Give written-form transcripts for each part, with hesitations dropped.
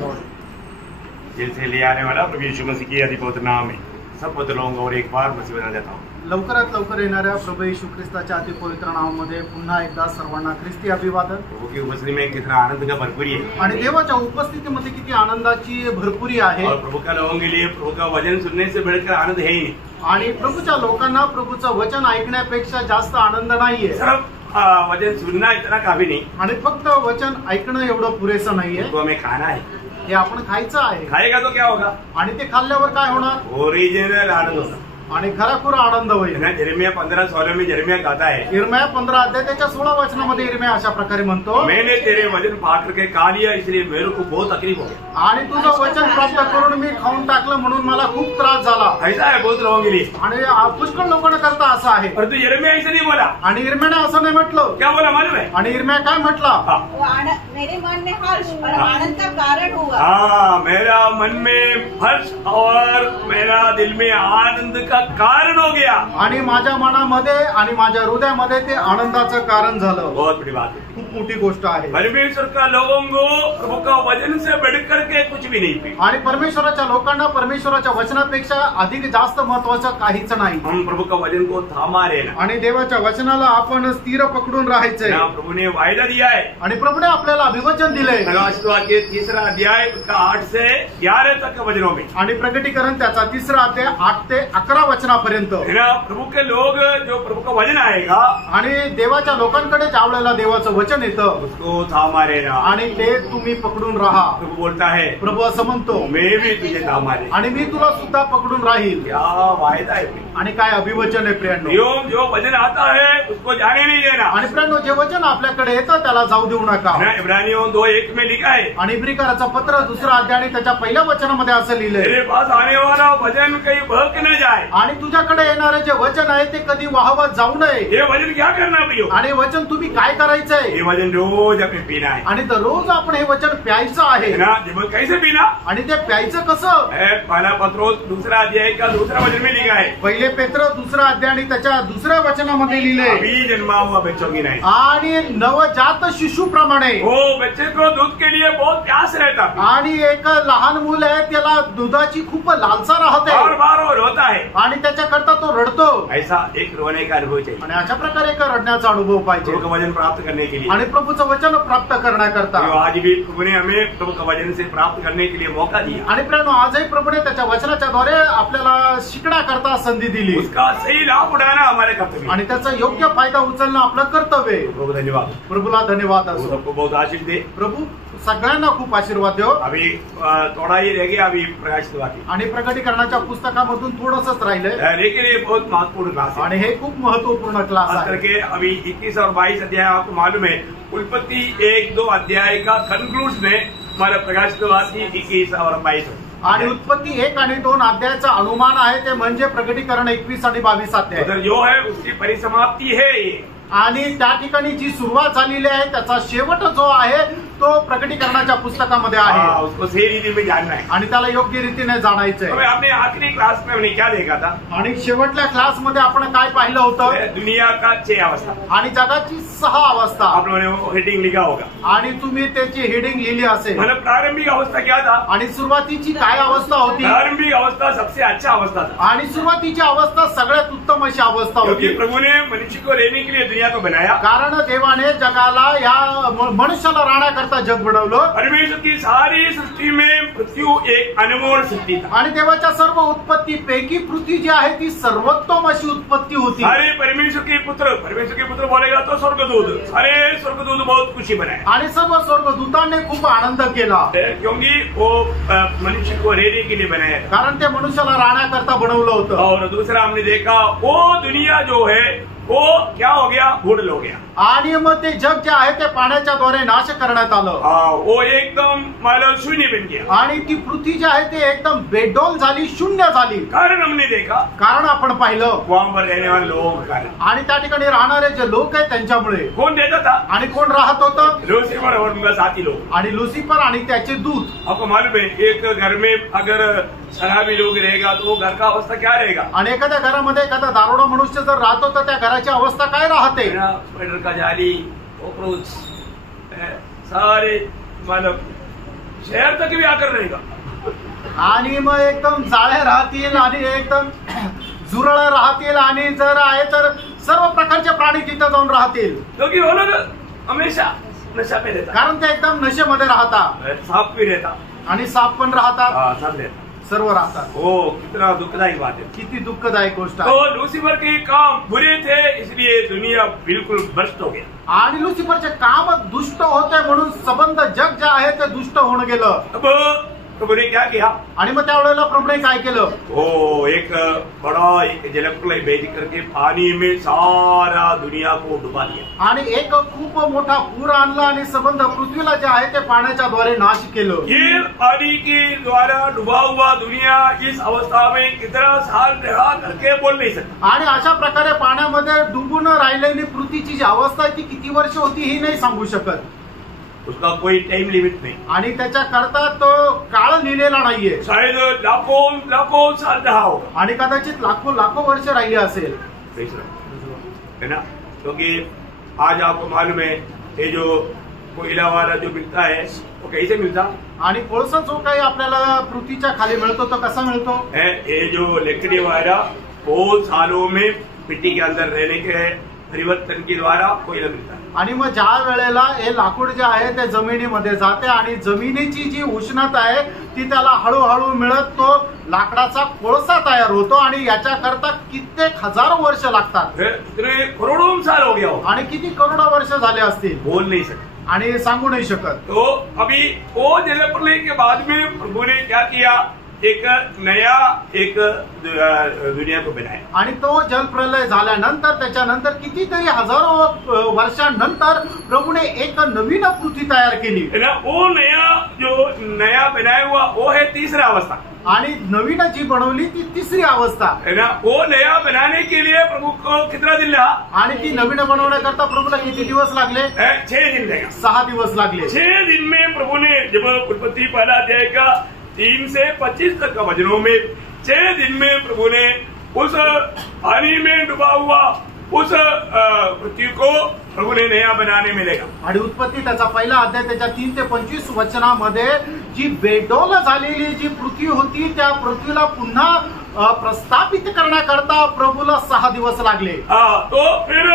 Gel से ले आने वाला प्रभु यीशु मसीह के अधिपवित्र नाम में सब बदलों और एक बार मसीह बना देता हूँ। लवकरात लवकर येणाऱ्या प्रभू येशू ख्रिस्ताच्या अति पवित्र नावामध्ये पुन्हा एकदा सर्वांना ख्रिस्ती अभिवादन। प्रभु की उपस्थिति में कितना आनंद का भरपूरी है आणि देवाच्या उपस्थितीमध्ये किती आनंदाची भरपुरी आहे। और प्रभु का लोगों के लिए प्रभु का वचन सुनने से बढ़कर आनंद है ही नहीं। आणि प्रभूच्या लोकांना प्रभूचं वचन ऐकण्यापेक्षा जास्त आनंद नाहीये। सिर्फ वचन सुनना इतना काफी नहीं आणि फक्त वचन ऐकणं एवढं पुरेसं नाहीये। उसको हमें खाना है। हे आपण खायचं आहे। खाएगा तो क्या होगा? आणि ते खाल्ल्यावर काय होणार? ओरिजिनल आनंद होगा आणि खराखुरा आनंद होईल। यिर्मयाह 15:16 में यिर्मयाह कहता है, यिर्मयाह 15 अध्याय त्याच्या 16 वचनामध्ये यिर्मयाह अशा प्रकारे म्हणतो, मैंने तेरे वचन पाठ करके खा लिया इसलिए मेरे को बहुत तकलीफ हो गई। आणि तुझं वचन प्राप्त करून मी खाऊन टाकलं म्हणून मला खूप त्रास झाला। ऐसा है बहुत लोगों के लिए। आणि पुष्कळ लोकांना करता असं आहे। परंतु यिर्मयाह ऐसा नहीं बोला। आणि यिर्मयाहने असं नाही म्हटलं। क्या बोला मालूम है? आणि यिर्मयाह काय म्हटलं? मेरे मन में हर्ष और आनंद का कारण हुआ। हाँ, मेरा मन में हर्ष और मेरा दिल में आनंद का कारण हो गया। आणि माझ्या मनामध्ये आणि माझ्या हृदयामध्ये ते आनंदाचं कारण झालं। बहुत बड़ी बात है, खूप मोठी गोष्ट आहे। परमेश्वर का लोगों को प्रभु का वचन से बढ़कर के कुछ भी नहीं। आणि परमेश्वराच्या लोकांना परमेश्वराच्या वचनापेक्षा अधिक जास्त महत्वाचं काहीच नाही। हम प्रभु का वचन को थामा रहना आणि देवाच्या वचनाला आपण स्थिर पकडून राहायचंय। प्रभु ने वायदा दिया है आणि प्रभुने आपल्याला अभिवचन दिले। प्रकाशित वाक्य 3 अध्याय उसका 8 से 11 तक के वचनों में। आणि प्रकटीकरण त्याचा 3 अध्याय 8 ते 11 वचनापर्यंत। प्रभु के लोग जो प्रभु का वचन आएगा आणि देवाच्या लोकांकडे ज्यावेळेला देवाचं वचन येतं उसको थामा रहना आणि ते तुम्ही पकडून राहा। प्रभु बोलता है, प्रभु असं म्हणतो, मैं भी तुझे थामा रहूंगा आणि मी तुला सुद्धा पकडून राहील। क्या वायदा है आणि काय अभिवचन आहे प्रियांनो। जो वचन आता है उसको जाने नहीं देना। आणि प्रियांनो जे वचन आपल्याकडे येतं त्याला जाऊ देऊ नका। इब्रानियों 2:1 में लिखा है, आणि इब्रिकाराचं पत्र 2 अध्याय आणि त्याच्या पहिल्या वचनामध्ये असं लिहिलंय, तेरे पास आने वाला वचन कहीं बहक न जाए। आणि तुझ्याकडे येणारे जे वचन आहे ते कधी वाहवत जाऊ नये। ये वचन क्या करना प्रियो? आणि वचन तुम्ही काय करायचंय? ये वचन रोज हमें पीना है। आणि दररोज आपण हे वचन प्यायचं आहे ना। कैसे पीना? आणि ते प्यायचं कसं? पहला पत्रोस 2 अध्याय का 2 वचन में लिखा है, पहिले पेत्र 2 अध्याय आणि त्याच्या 2 वचनामध्ये लिहिले, अभी जन्मा हुआ बच्चों की नहीं, आणि नवजात शिशु प्रमाणे वो बच्चे को दूध के लिए बहुत प्यास रहता। आणि एक लहान मूल आहे त्याला दुधाची खूप लालसा राहते। बार बार वो रोता है आणि त्याच्याकरता तो रडतो। ऐसा एक रोने का अनुभव चाहिए। आणि अशा प्रकारे एक रडण्याचा अनुभव पाहिजे प्रभु का वचन प्राप्त करने के लिए। आणि प्रभुचं वचन प्राप्त करण्याकरता आज भी प्रभु ने हमें प्रभु का वचन से प्राप्त करने के लिए मौका दिया। आणि प्रियांनो आजही प्रभुने त्याच्या वचनाच्या द्वारे आपल्याला शिकण्याकरता संधी दिली। उसका सही लाभ उठाना हमारे कर्तव्य आणि त्याचा योग्य फायदा उचलणं आपलं कर्तव्य आहे। प्रभु धन्यवाद। प्रभुला धन्यवाद असो। सबको बहुत आशीष दे प्रभु सगळ्यांना खूप आशीर्वाद देव। अभी थोड़ा ही रह गया अभी प्रकाशित वाक्य आणि प्रकटीकरणाच्या पुस्तकामधून थोडंसंच राहिलंय, लेकिन ये बहुत महत्वपूर्ण क्लास है। आणि हे खूप महत्वपूर्ण क्लास खास आहे। करके अभी 21 और 22 अध्याय आपको मालूम है, उत्पत्ति 1-2 अध्याय का कंक्लूड में हमारा प्रकाशित वाक्य 21 और 22। आणि उत्पत्ती 1 आणि 2 अध्यायाचा अनुमान आहे ते म्हणजे प्रकटीकरण 21 आणि 22 अध्याय। उधर जो है उसकी परिसमाप्ति है ये। आणि त्या ठिकाणी जी सुरुवात झालेली आहे त्याचा शेवट जो आहे तो प्रकटीकरणाच्या पुस्तकामध्ये आहे। उसको सही रीति में जानना है आणि त्याला योग्य रीतीने जाणायचंय। हमने आखिरी क्लास में हमने क्या देखा था? आणि शेवटल्या क्लासमध्ये आपण काय पाहिलं होतं? दुनिया का 6 अवस्था आणि जगाची 6 अवस्था। आप लोगों ने वो हेडिंग लिखा होगा आणि तुम्ही त्याची हेडिंग लिहिली असेल। मतलब प्रारंभिक अवस्था क्या था? आणि सुरुवातीची काय अवस्था होती? प्रारंभिक अवस्था सबसे अच्छा अवस्था था। आणि सुरुवातीची अवस्था सगळ्यात उत्तम अशी अवस्था होती। क्योंकि प्रभु ने मनुष्य को रहने के लिए दुनिया को बनाया। कारण देवाने जगाला या मनुष्याला राहण्याकरता जग बनवलं। परमेश्वर की सारी सृष्टि में पृथ्वी एक अनमोल सृष्टि था। आणि देवाच्या सर्व उत्पत्तीपैकी पृथ्वी जी आहे ती सर्वोत्तम अशी उत्पत्ती होती। सारे परमेश्वर के पुत्र बोलेगा तो स्वर्गदूत, सारे स्वर्गदूत बहुत खुशी बनाए। आणि सर्व स्वर्गदूतांनी खूप आनंद केला, क्योंकि वो मनुष्य को रहने के लिए बनाया, कारण ते मनुष्याला राहण्याकरता बनवलं होतं। और दूसरा हमने देखा वो दुनिया जो है वो क्या हो गया? बूढ़ हो गया। आणि मग ते जग जे आहे ते पाण्याच्या द्वारे नाश करण्यात आलं। वो एकदम मतलब शून्य बन गया। आणि ती पृथ्वी जी आहे ते एकदम बेडोल झाली, शून्य झाली। कारण हमने देखा, कारण आपण पाहिलं वहां पर रहने वाले लोगों के कारण, आणि त्या ठिकाणी राहणारे जे लोक आहेत त्यांच्यामुळे। कौन रहता था? आणि कोण राहत होतं? लूसीफर और उनका साथी लोग। आणि लुसिफर आणि त्याचे दूत। आपको मालूम है एक घर में अगर शराबी लोग रहेगा तो वो घर का अवस्था क्या रहेगा? आणि एखाद्या घरामध्ये एखादा दारुडा मनुष्य जर राहतो तर त्या घराची अवस्था काय राहते? स्पाइडर का जाली, कॉकरोच, सारे मतलब शहर तक भी आकर रहेगा। आणि मग एकदम जाळ्या राहतील आणि एकदम झुरळ राहतील आणि जर आहे तर सर्व प्रकारचे प्राणी तिथे जाऊन राहतील, क्योंकि वो लोग हमेशा नशा पे रहता, कारण ते एकदम नशेमध्ये राहतात सांप भी रहता, आणि साप पण राहतात, सब रहता। सर्व राहतात। ओ कितना दुखदायी बात है। किती दुःखदायक गोष्ट आहे। तो लूसीफर के काम बुरे थे, इसलिए दुनिया बिल्कुल भ्रष्ट हो गया। आणि लुसिफरचे काम दुष्ट होते म्हणून संबंध जग जे आहे ते दुष्ट होऊन गेलं। अब प्रभु ने क्या किया? आणि मग त्यावेळेला प्रभूने काय केलं? ओ एक बड़ा एक जलप्रलय भेज करके पानी में सारा दुनिया को डुबा दिया। आणि एक खूप मोठा पूर आणला आणि संबंध पृथ्वीला जे आहे ते पाण्याच्या द्वारे नाश केलं। ये पानी के द्वारा डुबा हुआ दुनिया इस अवस्था में कितना साल रहा करके बोल नहीं सकता। आणि अशा प्रकारे पाण्यामध्ये डुबून राहिलेली पृथ्वीची जी अवस्था आहे ती किती वर्ष होती ही नाही सांगू शकत। उसका कोई टाइम लिमिट नहीं, आणि त्याच्या करता तो काळ लिहिलेला नाहीये। शायद लाखों लाखों साल रहा होगा, आणि कदाचित लाखो लाखो वर्ष राहिले असेल, है ना। क्योंकि आज आपको मालूम है ये जो कोयला वाला जो मिलता है वो कैसे मिलता? आणि कोळसा जो काही आपल्याला पृथ्वीच्या खाली मिळतो तो कसा मिळतो? ये जो लकड़ी वाला बहुत सालों में मिट्टी के अंदर रहने के परिवर्तन के द्वारा कोयला मिलता है। आणि मग ज्या वेळेला हे लाकूड जे आहे ते जमिनीमध्ये जाते आणि जमिनीची जी उष्णता आहे ती त्याला हळूहळू मिळत तो लाकडाचा कोळसा तयार होतो, आणि याच्या करता कित्येक हजारो वर्ष लागतात। इतने करोड़ों साल हो गया हो, आणि किती करोडो वर्ष झाले असतील बोल नहीं सकते आणि सांगू नाही शकत। तो अभी वो जलप्रलय के बाद में प्रभु ने क्या किया? एक नया एक दुनिया को बनाया। आणि तो जलप्रलय झाल्यानंतर त्याच्यानंतर कितीतरी हजारो वर्षांनंतर प्रभूने एक नवीन पृथ्वी तयार केली। है ना। वो नया बनाया हुआ वो है तीसरा अवस्था, आणि नवीन जी बनवली ती तिसरी अवस्था है ना। वो नया बनाने के लिए प्रभु को कितना दिन लगा? आणि ती नवीन बनवण्याकरता प्रभूला किती दिवस लागले? 6 दिन लगेगा। 6 दिवस लागले। 6 दिन में प्रभु ने जब उत्पत्ति पहला अध्याय का 3 से 25 तक का वचनों में 6 दिन में प्रभु ने उस पानी में डूबा हुआ उस पृथ्वी को प्रभु ने नया बनाने में लेगा। आणि उत्पत्ती त्याचा पहिला अध्याय त्याच्या 3 ते 25 वचनामध्ये जी बेडोल झालेली जी पृथ्वी होती त्या पृथ्वीला पुन्हा प्रस्थापित करण्याकरता प्रभूला 6 दिवस लागले। तो फिर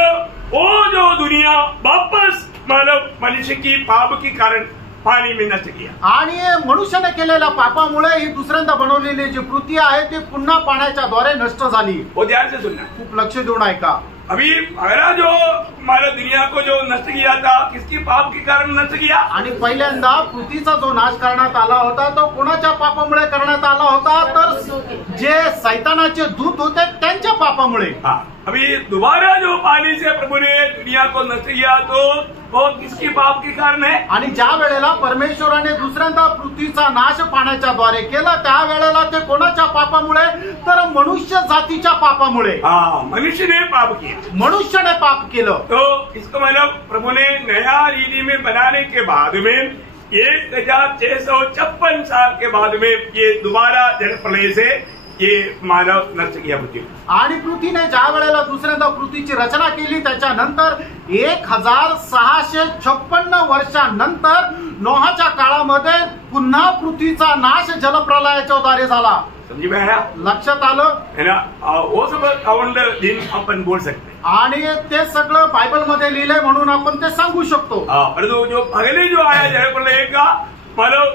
वो जो दुनिया वापस मानव मनुष्य की पाप के कारण पानी में नष्ट किया, आणि मनुष्याने केलेल्या पापामुळे ही दुसऱ्यांदा बनवलेली जी पृथ्वी आहे ती पुन्हा पाण्याच्या द्वारे नष्ट झाली। वो ध्यान से सुनना। खूप लक्ष देऊन ऐका। अभी पहला जो हमारा दुनिया को जो नष्ट किया था किसकी पाप के कारण नष्ट किया? आणि पहिल्यांदा पृथ्वीचा जो नाश करण्यात आला होता तो कोणाच्या पापामुळे करण्यात आला होता? तर जे सैतानाचे दूत होते त्यांच्या पापामुळे। अभी दोबारा जो पानी से प्रभु ने दुनिया को नष्ट किया तो वो किसकी पाप के कारण है? आणि ज्या वेळेला परमेश्वराने दुसऱ्यांदा पृथ्वीचा नाश पाण्याच्या द्वारे केला त्या वेळेला ते कोणाच्या पापामुळे? तर मनुष्य जातीच्या पापामुळे। मनुष्य ने पाप किया, मनुष्याने पाप केलं। तो इसका मतलब प्रभु ने नया रीति में बनाने के बाद में 1656 साल के बाद में ये दोबारा जलप्रलय से ये मानव नष्ट किया पृथ्वी। आणि पृथ्वीने ज्या वेळेला दुसऱ्यांदा पृथ्वीची रचना केली त्याच्यानंतर 1656 वर्षांनंतर नोहाच्या काळामध्ये पुन्हा पृथ्वीचा नाश जलप्रलयाच्या द्वारे झाला। समझी में आया? लक्षात आलं है ना। वो सब अकाउंट दिन अपन बोल सकते हैं, आणि ते सगळं बायबल मध्ये लिहिलंय म्हणून आपण ते सांगू शकतो। परंतु जो पहले जो आया जलप्रलय का मतलब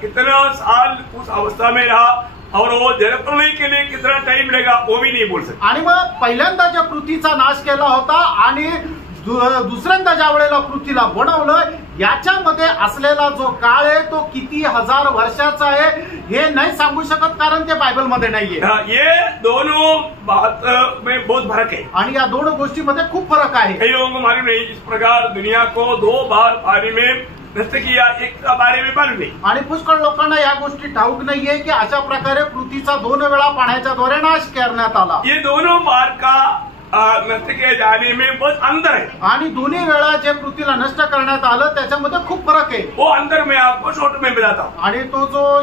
कितना साल उस अवस्था में रहा और वो जलप्रलय के लिए कितना टाइम लगेगा वो भी नहीं बोल सकते। आणि मग पहिल्यांदा ज्या पृथ्वीचा नाश केला होता आणि दुसऱ्यांदा ज्या वेळेला पृथ्वीला बनवलं याच्यामध्ये असलेला जो काळ आहे तो किती हजार वर्षाचा आहे हे नाही सांगू शकत, कारण ते बायबल मध्ये नाहीये। ये दोनों बात में बहुत फर्क है, आणि या दोन गोष्टीमध्ये खूप फरक आहे। कई लोगों को मालूम नहीं इस प्रकार दुनिया को 2 बार पानी में नष्ट किया, एक का बारे में मालूम नहीं। आणि पुष्कळ लोकांना या गोष्टी ठाऊक नाहीये की अशा प्रकारे पृथ्वीचा 2 वेळा पाण्याच्या द्वारे नाश करण्यात आला। ये दोनों बार का नष्ट किए जाने में बहुत अंतर है, आणि दोन्ही वेळा जे पृथ्वीला नष्ट करण्यात आलं त्याच्यामध्ये खूप फरक आहे। वो अंतर मैं आपको शॉर्ट में बताता हूँ। आणि तो जो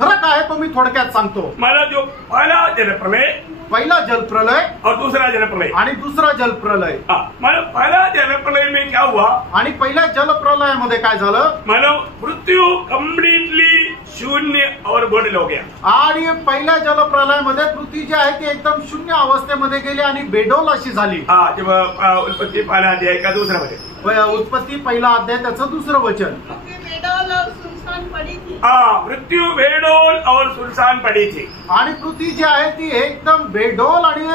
फरक आहे तो मी थोडक्यात सांगतो। मला जो पहला जलप्रलय पहिला जलप्रलय और दूसरा जलप्रलय। आणि दुसरा जलप्रलय। मतलब पहला जलप्रलय में क्या हुआ? आणि पहिल्या जलप्रलयामध्ये काय झालं? मतलब पृथ्वी कंप्लीटली शून्य और गोडल हो गया। आणि पहिल्या जलप्रलयामध्ये पृथ्वी जी आहे ती एकदम शून्य अवस्थेमध्ये गेली आणि बेडोल अशी झाली। जब उत्पत्ति पहला अध्याय का दूसरा वचन, उत्पत्ती पहिला अध्याय त्याचं दुसरं वचन। बेडोल और सुनसान पड़ी थी। पृथ्वी बेडोल और सुनसान पड़ी थी। आणि पृथ्वी जी आहे ती एकदम बेडोल आणि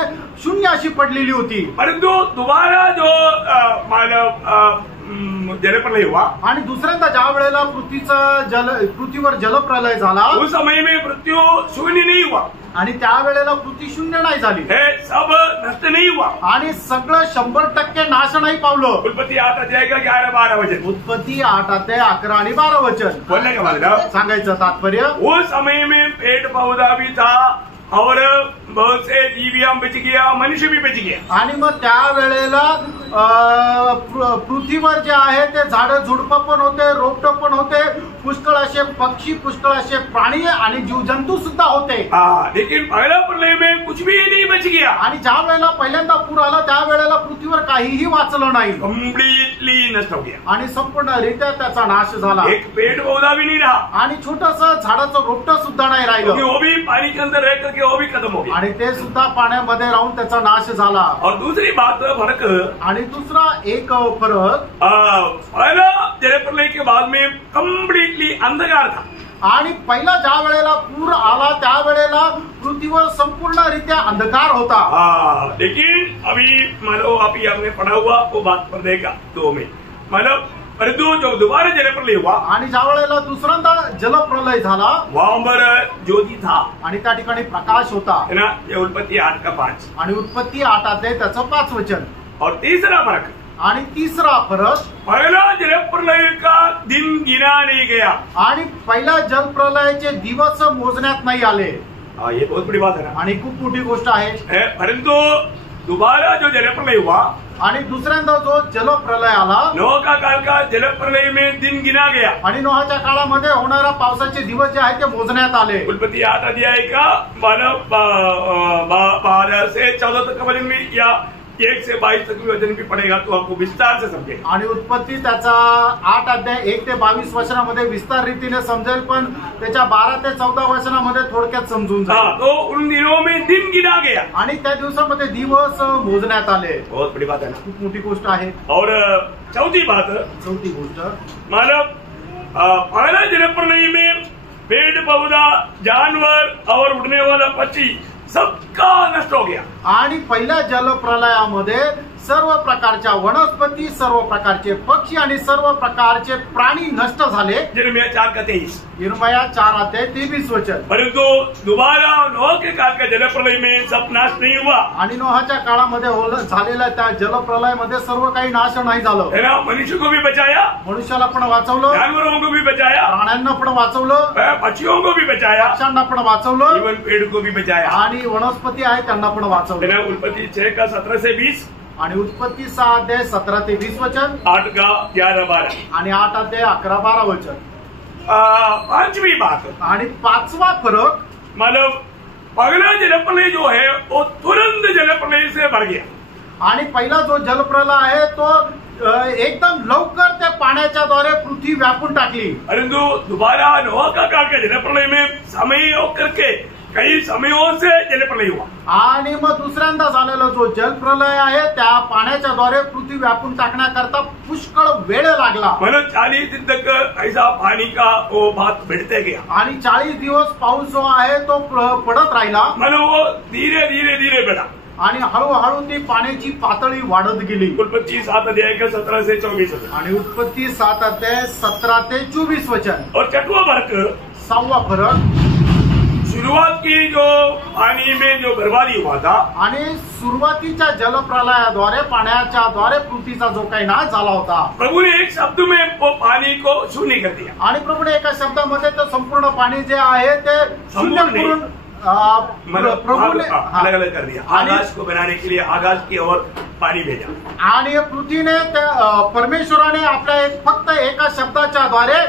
शून्य अशी पडलेली होती। परंतु दोबारा जो मानव जलप्रलय हुआ, आणि दुसऱ्यांदा ज्या वेळेला पृथ्वीवर जलप्रलय झाला, उस समय में पृथ्वी शून्य नहीं हुआ आणि त्यावेळेला पृथ्वी शून्य नाही झाली, है सब नष्ट नहीं हुआ आणि सगळं 100% नाश नाही पावलं। उत्पत्ति 8 अध्याय का 11-12 वचन, उत्पत्ती 8 अध्याय 11 आणि 12 वचन। बोलने का मतलब सांगायचं तात्पर्य, उस समय में पेड़ पौधा भी था और बहुत से जीवियां बच गया, मनुष्य भी बच गया। आणि मग त्यावेळेला पृथ्वीवर जे आहे ते झाडं झुडपं पण होते, रोपटं पण होते, पुष्कळ असे पक्षी, पुष्कळ असे प्राणी आणि जीवजंतू सुद्धा होते। लेकिन पहला प्रलय में कुछ भी नहीं बच गया। आणि ज्या वेळेला पहिल्यांदा पूर आला त्यावेळेला पृथ्वीवर काहीही वाचलं नाही, कंप्लीटली नष्ट हो गया आणि संपूर्णरित्या त्याचा नाश झाला। एक पेड़ पौधा भी नहीं रहा, आणि छोटंसं झाडाचं रोपटं सुद्धा नाही राहिलं, वो भी पानी के अंदर रह करके वो भी खत्म हो गया, आणि ते सुद्धा पाण्यामध्ये राहून त्याचा नाश झाला। और दूसरी बात फर्क, आणि दुसरा एक फरक, पहला जलप्रलय के बाद में कंप्लीटली अंधकार था, आणि पहिला ज्या वेळेला पूर आला त्यावेळेला पृथ्वीवर संपूर्णरित्या अंधकार होता। लेकिन अभी मानो अभी हमने पढ़ा हुआ वो बात पर देगा 2 में, मतलब परंतु जो दोबारा जलप्रलय हुआ, आणि ज्या वेळेला दुसऱ्यांदा जलप्रलय झाला, वहां पर ज्योति था, आणि त्या ठिकाणी प्रकाश होता, है ना। ये उत्पत्ति 8 का 5, आणि उत्पत्ती 8 अध्याय त्याचं 5 वचन। और तीसरा फर्क, आणि तिसरा फरक, पहला जलप्रलय का दिन गिना नहीं गया, आणि पहिल्या जलप्रलयाचे दिवस मोजण्यात नाही आले। ये बहुत बड़ी बात है ना, आणि खूप मोठी गोष्ट आहे। परंतु दोबारा जो जलप्रलय हुआ, आणि दुसऱ्यांदा जो जलप्रलय आला, नोह का काल का जलप्रलय में दिन गिना गया, आणि नोहाच्या काळामध्ये होणारा पावसाचे दिवस जे आहे ते मोजण्यात आले। उत्पत्ति 8 अध्याय का 12 से 14 तक का वचन भी, या 1 से 22 तक वचन भी पड़ेगा तो आपको विस्तार से समझेगा। आणि उत्पत्ती त्याचा 8 अध्याय 1 ते 22 वचनामध्ये विस्तार रीतीने समजेल, पण त्याच्या 12 ते 14 वचनामध्ये थोडक्यात समजून जाईल। तो उन दिनों में दिन गिना गया, आणि त्या दिवसामध्ये दिवस मोजण्यात आले। बहुत बड़ी बात है ना, खूप मोठी गोष्ट आहे। और चौथी बात, चौथी गोष्ट, मतलब पहला जलप्रलय में पेड़ पौधा, जानवर और उड़ने वाला पक्षी सबका नष्ट हो गया। आणि पहिल्या जलप्रलयामध्ये सर्व प्रकारच्या वनस्पती, सर्व प्रकारचे पक्षी आणि सर्व प्रकारचे प्राणी नष्ट झाले। यिर्मयाह 4 का 23, यिर्मयाह 4 अध्याय 23 वचन। परंतु दोबारा नोह के काल का जलप्रलय में सब नाश नहीं हुआ, आणि नोहाच्या काळामध्ये झालेल्या त्या जलप्रलयामध्ये सर्व काही नाश नाही झालं, है ना। मनुष्य को भी बचाया, मनुष्याला पण वाचवलं, जानवरों को भी बचाया, प्राण्यांना पण वाचवलं, पक्षियों को भी बचाया, पक्ष्यांना पण वाचवलं, इवन पेड़ को भी बचाया, आणि वनस्पती आहे त्यांना पण वाचवलं। उत्पत्ति 6 का 17 से 20, आणि उत्पत्ती 6 अध्याय 17 ते 20 वचन, 8 का 11-12, आणि 8 अध्याय 11-12 वचन। पांचवी बात, आणि पाचवा फरक, मतलब पहला जलप्रलय जो है वो तुरंत जलप्रलय से बढ़ गया, आणि पहिला जो जलप्रलय आहे तो एकदम लवकर त्या पाण्याच्या द्वारे पृथ्वी व्यापून टाकली। परंतु दोबारा नोह का काल का जलप्रलय में समय करके काही समयों से जलप्रलय हुआ, आणि मग दुसऱ्यांदा झालेला जो जलप्रलय आहे त्या पाण्याच्या द्वारे पृथ्वी व्यापून टाकण्याकरता पुष्कळ वेळ लागला। मतलब 40 दिन तक ऐसा पानी का वो बात बढ़ते गया, आणि 40 दिवस पाऊस जो आहे तो पडत राहिला, मतलब वो धीरे धीरे धीरे बढ़ा, आणि हळूहळू ती पाण्याची पातळी वाढत गेली। उत्पत्ति 7 अध्याय का 17 से 24 वचन, आणि उत्पत्ती 7 अध्याय 17 ते 24 वचन। और छठवां फर्क, 6वां फरक, शुरुआत की जो पानी में जो बर्बादी हुआ था, आणि सुरुवातीच्या जलप्रलयाद्वारे पाण्याच्या द्वारे पृथ्वीचा जो काही नाश झाला होता, प्रभु ने एक शब्द में वो पानी को शून्य कर दिया, आणि प्रभूने एका शब्दामध्ये ते संपूर्ण पाणी जे आहे ते शून्य करून प्रभूने अलग अलग कर दिया, आकाश को बनाने के लिए आकाश की ओर पाणी भेजा, आणि पृथ्वीने परमेश्वराने आपल्या फक्त एका शब्दाच्या द्वारे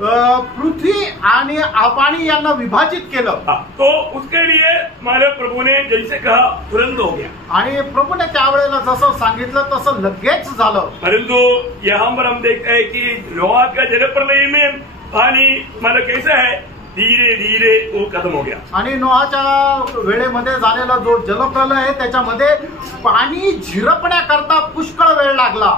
पृथ्वी आणि पाणी यांना विभाजित केलं. तो उसके लिए हमारे प्रभु ने जैसे कहा तुरंत हो गया. आणि प्रभूने त्यावेळेला जसं सांगितलं तसं लगेच झालं. परंतु यहाँ पर हम देखते हैं कि नोआ का जलप्रलय में पानी मतलब कैसा है, धीरे धीरे वो खत्म हो गया. आणि नोहाच्या वेळेमध्ये झालेला जो जलप्रलय आहे त्याच्यामध्ये पाणी झिरपण्याकरता पुष्कळ वेळ लागला.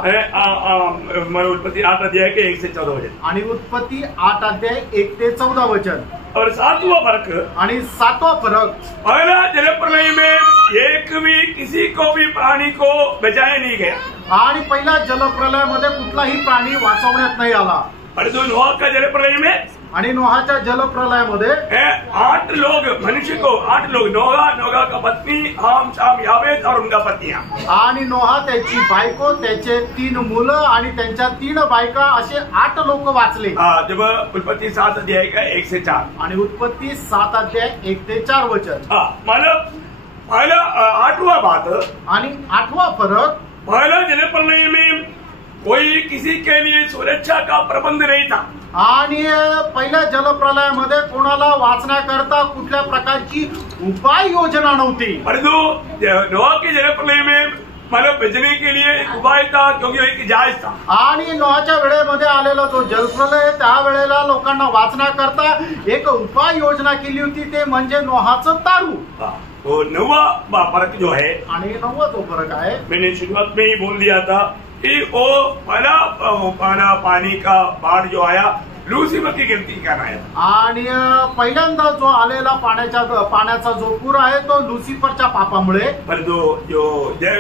उत्पत्ति 8 अध्याय के 1 से 14 वचन. आणि उत्पत्ति 8 अध्याय 1 ते 14 वचन. और 7वां फर्क आणि 7वां फरक, पहला जलप्रलय में एक भी किसी को भी प्राणी को बचाया नहीं गया. आणि पहिल्या जलप्रलयामध्ये कुठलाही प्राणी वाचवण्यात नाही आला. परंतु नोआ का जलप्रलय में आणि नोहाच्या जलप्रलयामध्ये 8 लोग मनुष्य को 8 लोग नोहा का पत्नी हाम शाम यावेत और उनका पत्नियां. आणि नोहा, त्याची बायको, त्याचे 3 मुलं आणि त्यांच्या 3 बायका असे 8 लोक वाचले. जब उत्पत्ति 7 अध्याय का 1 से 4. आणि उत्पत्ति 7 अध्याय 1 ते 4 वचन. मतलब पहला 8वां बात आणि 8वां फरक, पहला जलप्रलय में कोई किसी के लिए सुरक्षा का प्रबंध नहीं था. आणि पहिल्या जलप्रलयामध्ये कोणाला वाचण्याकरता कुठल्या प्रकारची उपाय योजना नव्हती. परंतु नोआ के जलप्रलय में मतलब बचने के लिए एक उपाय था, क्योंकि एक जहाज था. आणि नोहाच्या वेळेमध्ये आलेला जो जलप्रलय, त्यावेळेला लोकांना वाचण्याकरता एक उपाय योजना केली होती, ते म्हणजे नोहाचं तारू. तो 9वां फर्क जो है, आणि 9वां जो फरक आहे, मैंने शुरुआत में ही बोल दिया था कि वो पहला पानी का बाढ़ जो आया लूसीफर की गिनती करना है. आणि पहिल्यांदा जो आलेला पाण्याचा जो पूर आहे तो लुसिफरच्या पापामुळे. परंतु जो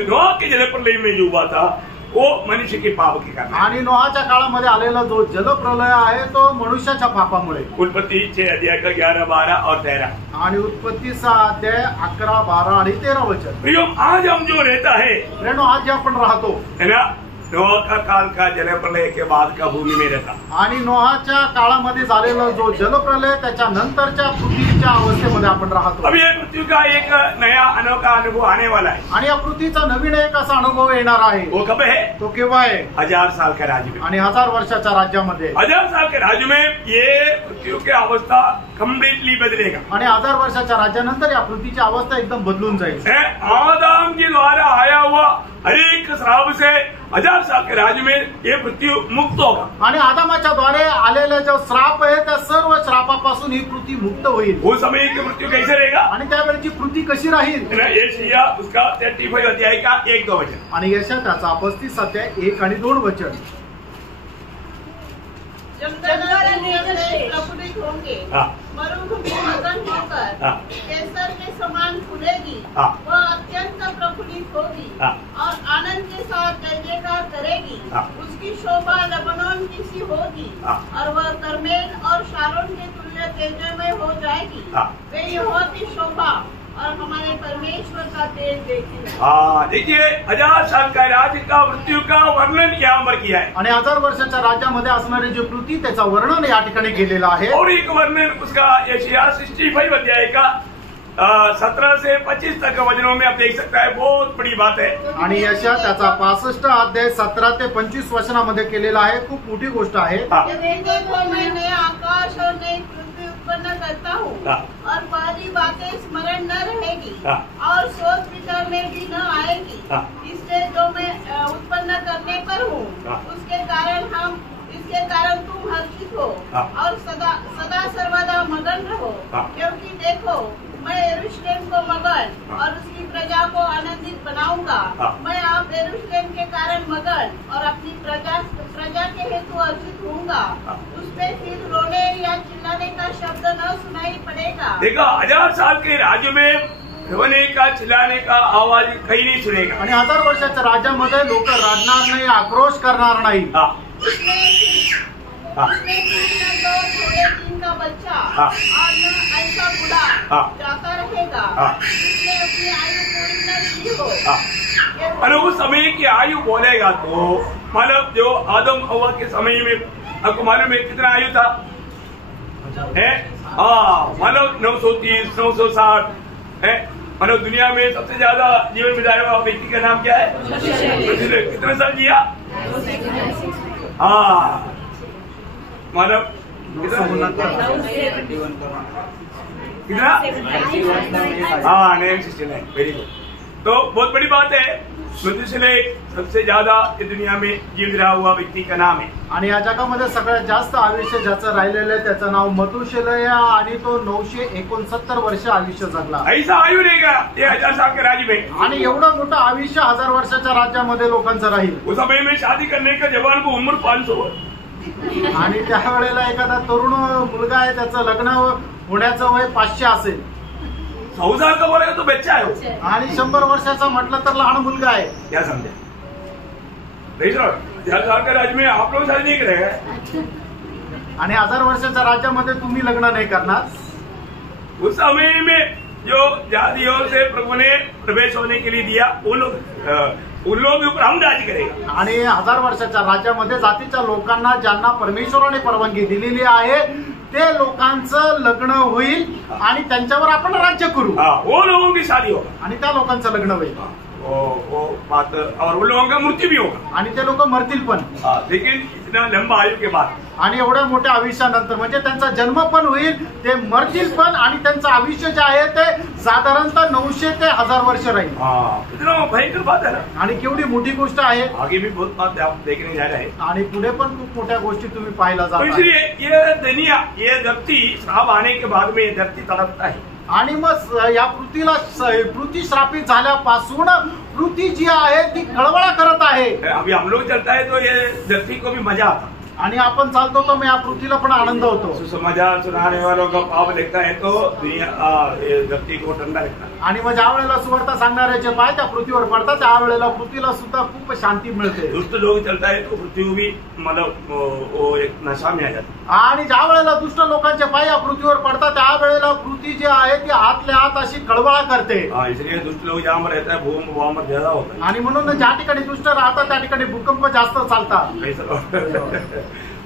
नोआ के जलप्रलय में जो हुआ था वो मनुष्य के पाप के कारण. आणि नोहाच्या काळामध्ये आलेला जो जलप्रलय आहे तो मनुष्याच्या पापामुळे. उत्पत्ति 6 अध्याय का 11, 12 और 13. आणि उत्पत्ति 6 अध्याय 11, 12 आणि 13 वचन. प्रियो, आज हम जो रहता है, आज जे आपण राहतो है ना, नोआ का काल का जलप्रलय के बाद का भूमि में रहता. आणि नोहाच्या काळामध्ये झालेला जो जलप्रलय त्याच्या नंतरच्या पृथ्वीच्या अवस्थेमध्ये आपण राहतो. अभी ये पृथ्वी का एक नया अनोखा अनुभव आने वाला है. आणि या पृथ्वीचा नवीन एक असा अनुभव येणार आहे. वो कब है? तो केव्हा आहे? 1000 साल के राज्य में. आणि 1000 वर्षाच्या राज्यामध्ये. 1000 साल के राज्य में ये पृथ्वी की अवस्था कम्प्लीटली बदलेगा. आणि 1000 वर्षाच्या राज्यानंतर या पृथ्वीची अवस्था एकदम बदलून जाईल. आदम के द्वारा आया हुआ हरेक श्राप से 1000 साल के राज्य में ये पृथ्वी मुक्त होगा. आणि आदमाच्या द्वारे आलेले जो श्राप आहे त्या सर्व श्रापापासून ही पृथ्वी मुक्त होईल. वो समय की पृथ्वी कैसे रहेगा? आणि त्यावेळची पृथ्वी कशी राहील? यशाया उसका 35 अध्याय का 1-2 वचन. आणि यशा त्याचा 35 अध्याय 1 आणि 2 वचन. प्रफुल्लित होंगे, मरुभूमि मगन होकर केसर के समान फूलेगी, वह अत्यंत प्रफुल्लित होगी और आनंद के साथ जय जयकार करेगी. उसकी शोभा लबनोन की सी होगी और वह कर्मेल और शारोन के तुल्य तेजोमय हो जाएगी. वे यहोवा की शोभा और हमारे परमेश्वर का तेज देखेंगे. देखिए 1000 साल का राज्य का मृत्यू का वर्णन यहाँ पर किया है. आणि 1000 वर्षाच्या राज्यामध्ये असणारी जी पृथ्वी त्याचा वर्णन या ठिकाणी केलेला आहे. और एक वर्णन उसका यशाया 65 अध्याय का 17 से 25 तक वचनों में आप देख सकता है. बहुत बड़ी बात है. आणि यशा त्याचा 65 अध्याय 17 ते 25 वचनामध्ये केलेला आहे. खूप मोठी गोष्ट आहे. मैं नया आकाश और नई पृथ्वी उत्पन्न करता हूँ और पहली बातें स्मरण न रहेगी और सोच विचार में भी न आएगी. इसलिए जो मैं उत्पन्न करने पर हूँ इसके कारण तुम हर्षित हो और सदा सदा सर्वदा मगन रहो. क्योंकि देखो, मैं यरूशलेम को मगन और उसकी प्रजा को आनंदित बनाऊंगा. मैं आप यरूशलेम के कारण मगन और अपनी प्रजा के हेतु हर्षित होऊंगा. उसमें फिर रोने या चिल्लाने का शब्द न सुनाई पड़ेगा. देखा, 1000 साल के राज्य में रोने का चिल्लाने का आवाज कहीं नहीं सुनेगा. आणि 1000 वर्षाच्या राज्यामध्ये लोक रडणार नाही, आक्रोश करणार नाही. उसमें थोड़े दिन का बच्चा और न ऐसा बुढ़ा जाता रहेगा जिसने अपनी आयु पूरी न की हो. और उस समय की आयु बोलेगा तो मतलब जो आदम हवा के समय में आपको मालूम है कितना आयु था? है मतलब 930, 960 है. मतलब दुनिया में सबसे ज्यादा जीवन बिताया हुआ व्यक्ति का नाम क्या है? कितने साल जिया? मतलब कितना? हाँ 969, वेरी गुड। तो बहुत बड़ी बात है, मथुशेलह सबसे ज्यादा इस दुनिया में जीवित रहा हुआ व्यक्ति का नाम है। आणि या जगामध्ये सगळ्यात जास्त आयुष्य ज्याचं राहिलेलं आहे त्याचं नाव मथुशेलह आहे आणि तो 969 वर्ष आयुष्य जगला। ऐसा आयु रहेगा ये 1000 साल के राज्य में, आणि एवढं मोठं आयुष्य 1000 वर्षाच्या राज्यामध्ये लोकांचं राहील। उस समय में शादी करने का जवान को उम्र 500 आणि त्यावेळेला एखादा तरुण मुलगा आहे त्याचं लग्न होण्याचं वय 500 असेल। 100 साल का बोलेगा तो बच्चा है वो। आणि 100 वर्षाचा म्हटलं तर लहान मुलगा आहे। क्या समझे? 1000 साल के राज्य में आप लोग शादी नहीं करेंगे आणि 1000 वर्षाच्या राज्यामध्ये तुम्ही लग्न नाही करणार। उस समय में जो जातियों से प्रभु ने प्रवेश होने के लिए दिया उन लोगों के ऊपर हम राज्य करेगा। आणि 1000 वर्षाच्या राज्यामध्ये जातीच्या लोकांना ज्यांना परमेश्वराने परवानगी दिलेली आहे ते लोकांचं लग्न होईल आणि त्यांच्यावर आपण राज्य करू। वो लोगों की शादी होगा आणि त्या लोकांचं लग्न होईल वो बात, और वो लोगों का मृत्यु भी होगा आणि ते लोक मरतील पण। लेकिन इतना लंबा आयु के बाद आणि एवढ्या मोठ्या आयुष्यानंतर म्हणजे त्यांचा जन्म पण होईल, ते मरतील पण आणि त्यांचं आयुष्य जे आहे ते साधारणतः 900 ते 1000 वर्ष राहील। इतना भयंकर बात है ना। आणि केवढी मोठी गोष्ट आहे। आगे भी बहुत बात आप देखने जा रहे हैं आणि पुढे पण खूप मोठ्या गोष्टी तुम्ही पाहायला तो जाता। इसलिए ये दुनिया ये धरती श्राप आने के बाद में ये धरती तड़पता है। आणि मग या पृथ्वी श्रापित झाल्यापासून पृथ्वी जी आहे ती कळवळा करत आहे। अभी हम लोग चलता है तो ये धरती को भी मजा आता आणि आपण चालतो तो या पृथ्वीला पण आनंद होतो। सुसमाचार सुनाने वालों का पाप देखता है तो दुनिया ये धरती को ठंडा रखता है। आणि मग ज्या वेळेला सुवार्ता सांगणाऱ्याचे पाय त्या पृथ्वीवर पडतात त्यावेळेला पृथ्वीला सुद्धा खूप शांती मिळते। दुष्ट लोग चलता है तो पृथ्वी भी मतलब वो एक नशा में आ जाती है। आणि ज्या वेळेला दुष्ट लोकांचे पाय या पृथ्वीवर पडतात त्यावेळेला पृथ्वी जी आहे ती आतल्या आत अशी कळवळा करते। इसलिए दुष्ट लोग जहाँ पर रहता है भूकंप ज्यादा होता है। आणि म्हणून ज्या ठिकाणी दुष्ट राहतात त्या ठिकाणी भूकंप जास्त चालतात।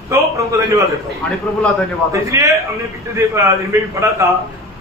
तो प्रभु को धन्यवाद देता हूँ आणि प्रभूला धन्यवाद। इसलिए हमने पिछले दिन में भी पढ़ा था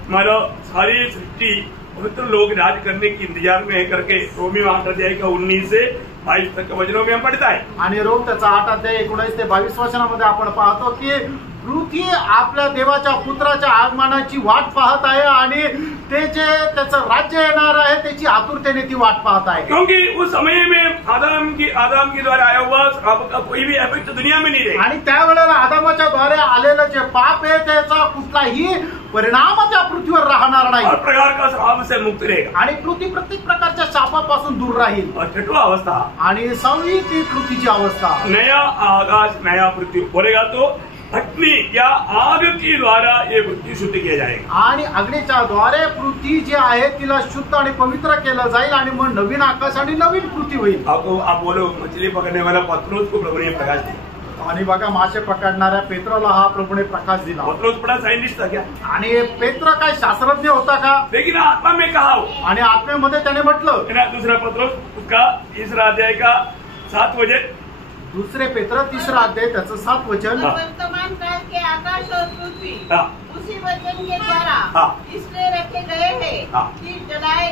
हमारा सारी सृष्टि पवित्र लोग राज करने की इंतजार में है करके रोमी 8 अध्याय का 19 से 22 तक के वचनों में हम पढ़ता है। आणि रोम त्याचा 8 अध्याय 19 ते 22 वचनामध्ये आपण पाहतो की पृथ्वी आपल्या देवाच्या पुत्राच्या आगमनाची वाट पाहत आहे आणि ते जे त्याचं राज्य येणार आहे त्याची आतुरतेने ती वाट पाहत आहे। क्योंकि उस समय में आदम के द्वारा आया हुआ श्राप का कोई भी इफेक्ट दुनिया में नहीं रहेगा। आणि त्यावेळेला आदमाच्या द्वारे आलेलं जे पाप आहे त्याचा कुठलाही परिणाम त्या पृथ्वीवर राहणार नाही। हर प्रकार का श्राप से मुक्त रहेगा आणि पृथ्वी प्रत्येक प्रकारच्या शापापासून दूर राहील। और छठवा अवस्था आणि 6वी ती पृथ्वीची अवस्था नया आकाश नया पृथ्वी बोलेगा तो अग्नि या आग की द्वारा ये पृथ्वी शुद्ध किया जाएगा। आणि अग्नीच्या द्वारे पृथ्वी जी आहे तिला शुद्ध आणि पवित्र केलं जाईल आणि मग नवीन आकाश आणि नवीन पृथ्वी होईल। आप बोलो मछली पकड़ने वाला पत्रोस को प्रभु ने प्रकाश दिया आणि बघा मासे पकडणाऱ्या पेत्राला हा प्रभूने प्रकाश दिला। पत्रोस बड़ा साइंटिस्ट था क्या? आणि पेत्र काय शास्त्रज्ञ होता का? लेकिन आत्मा में कहा हो आणि आत्म्यामध्ये त्याने म्हटलं दूसरा पत्रोस उसका 3 अध्याय का 7 वचन दुसरे पेत्र 3 अध्याय त्याचं 7 वचन वर्तमान काल के आकाश और पृथ्वी उसी वचन के द्वारा इसलिए रखे गए हैं कि जलाए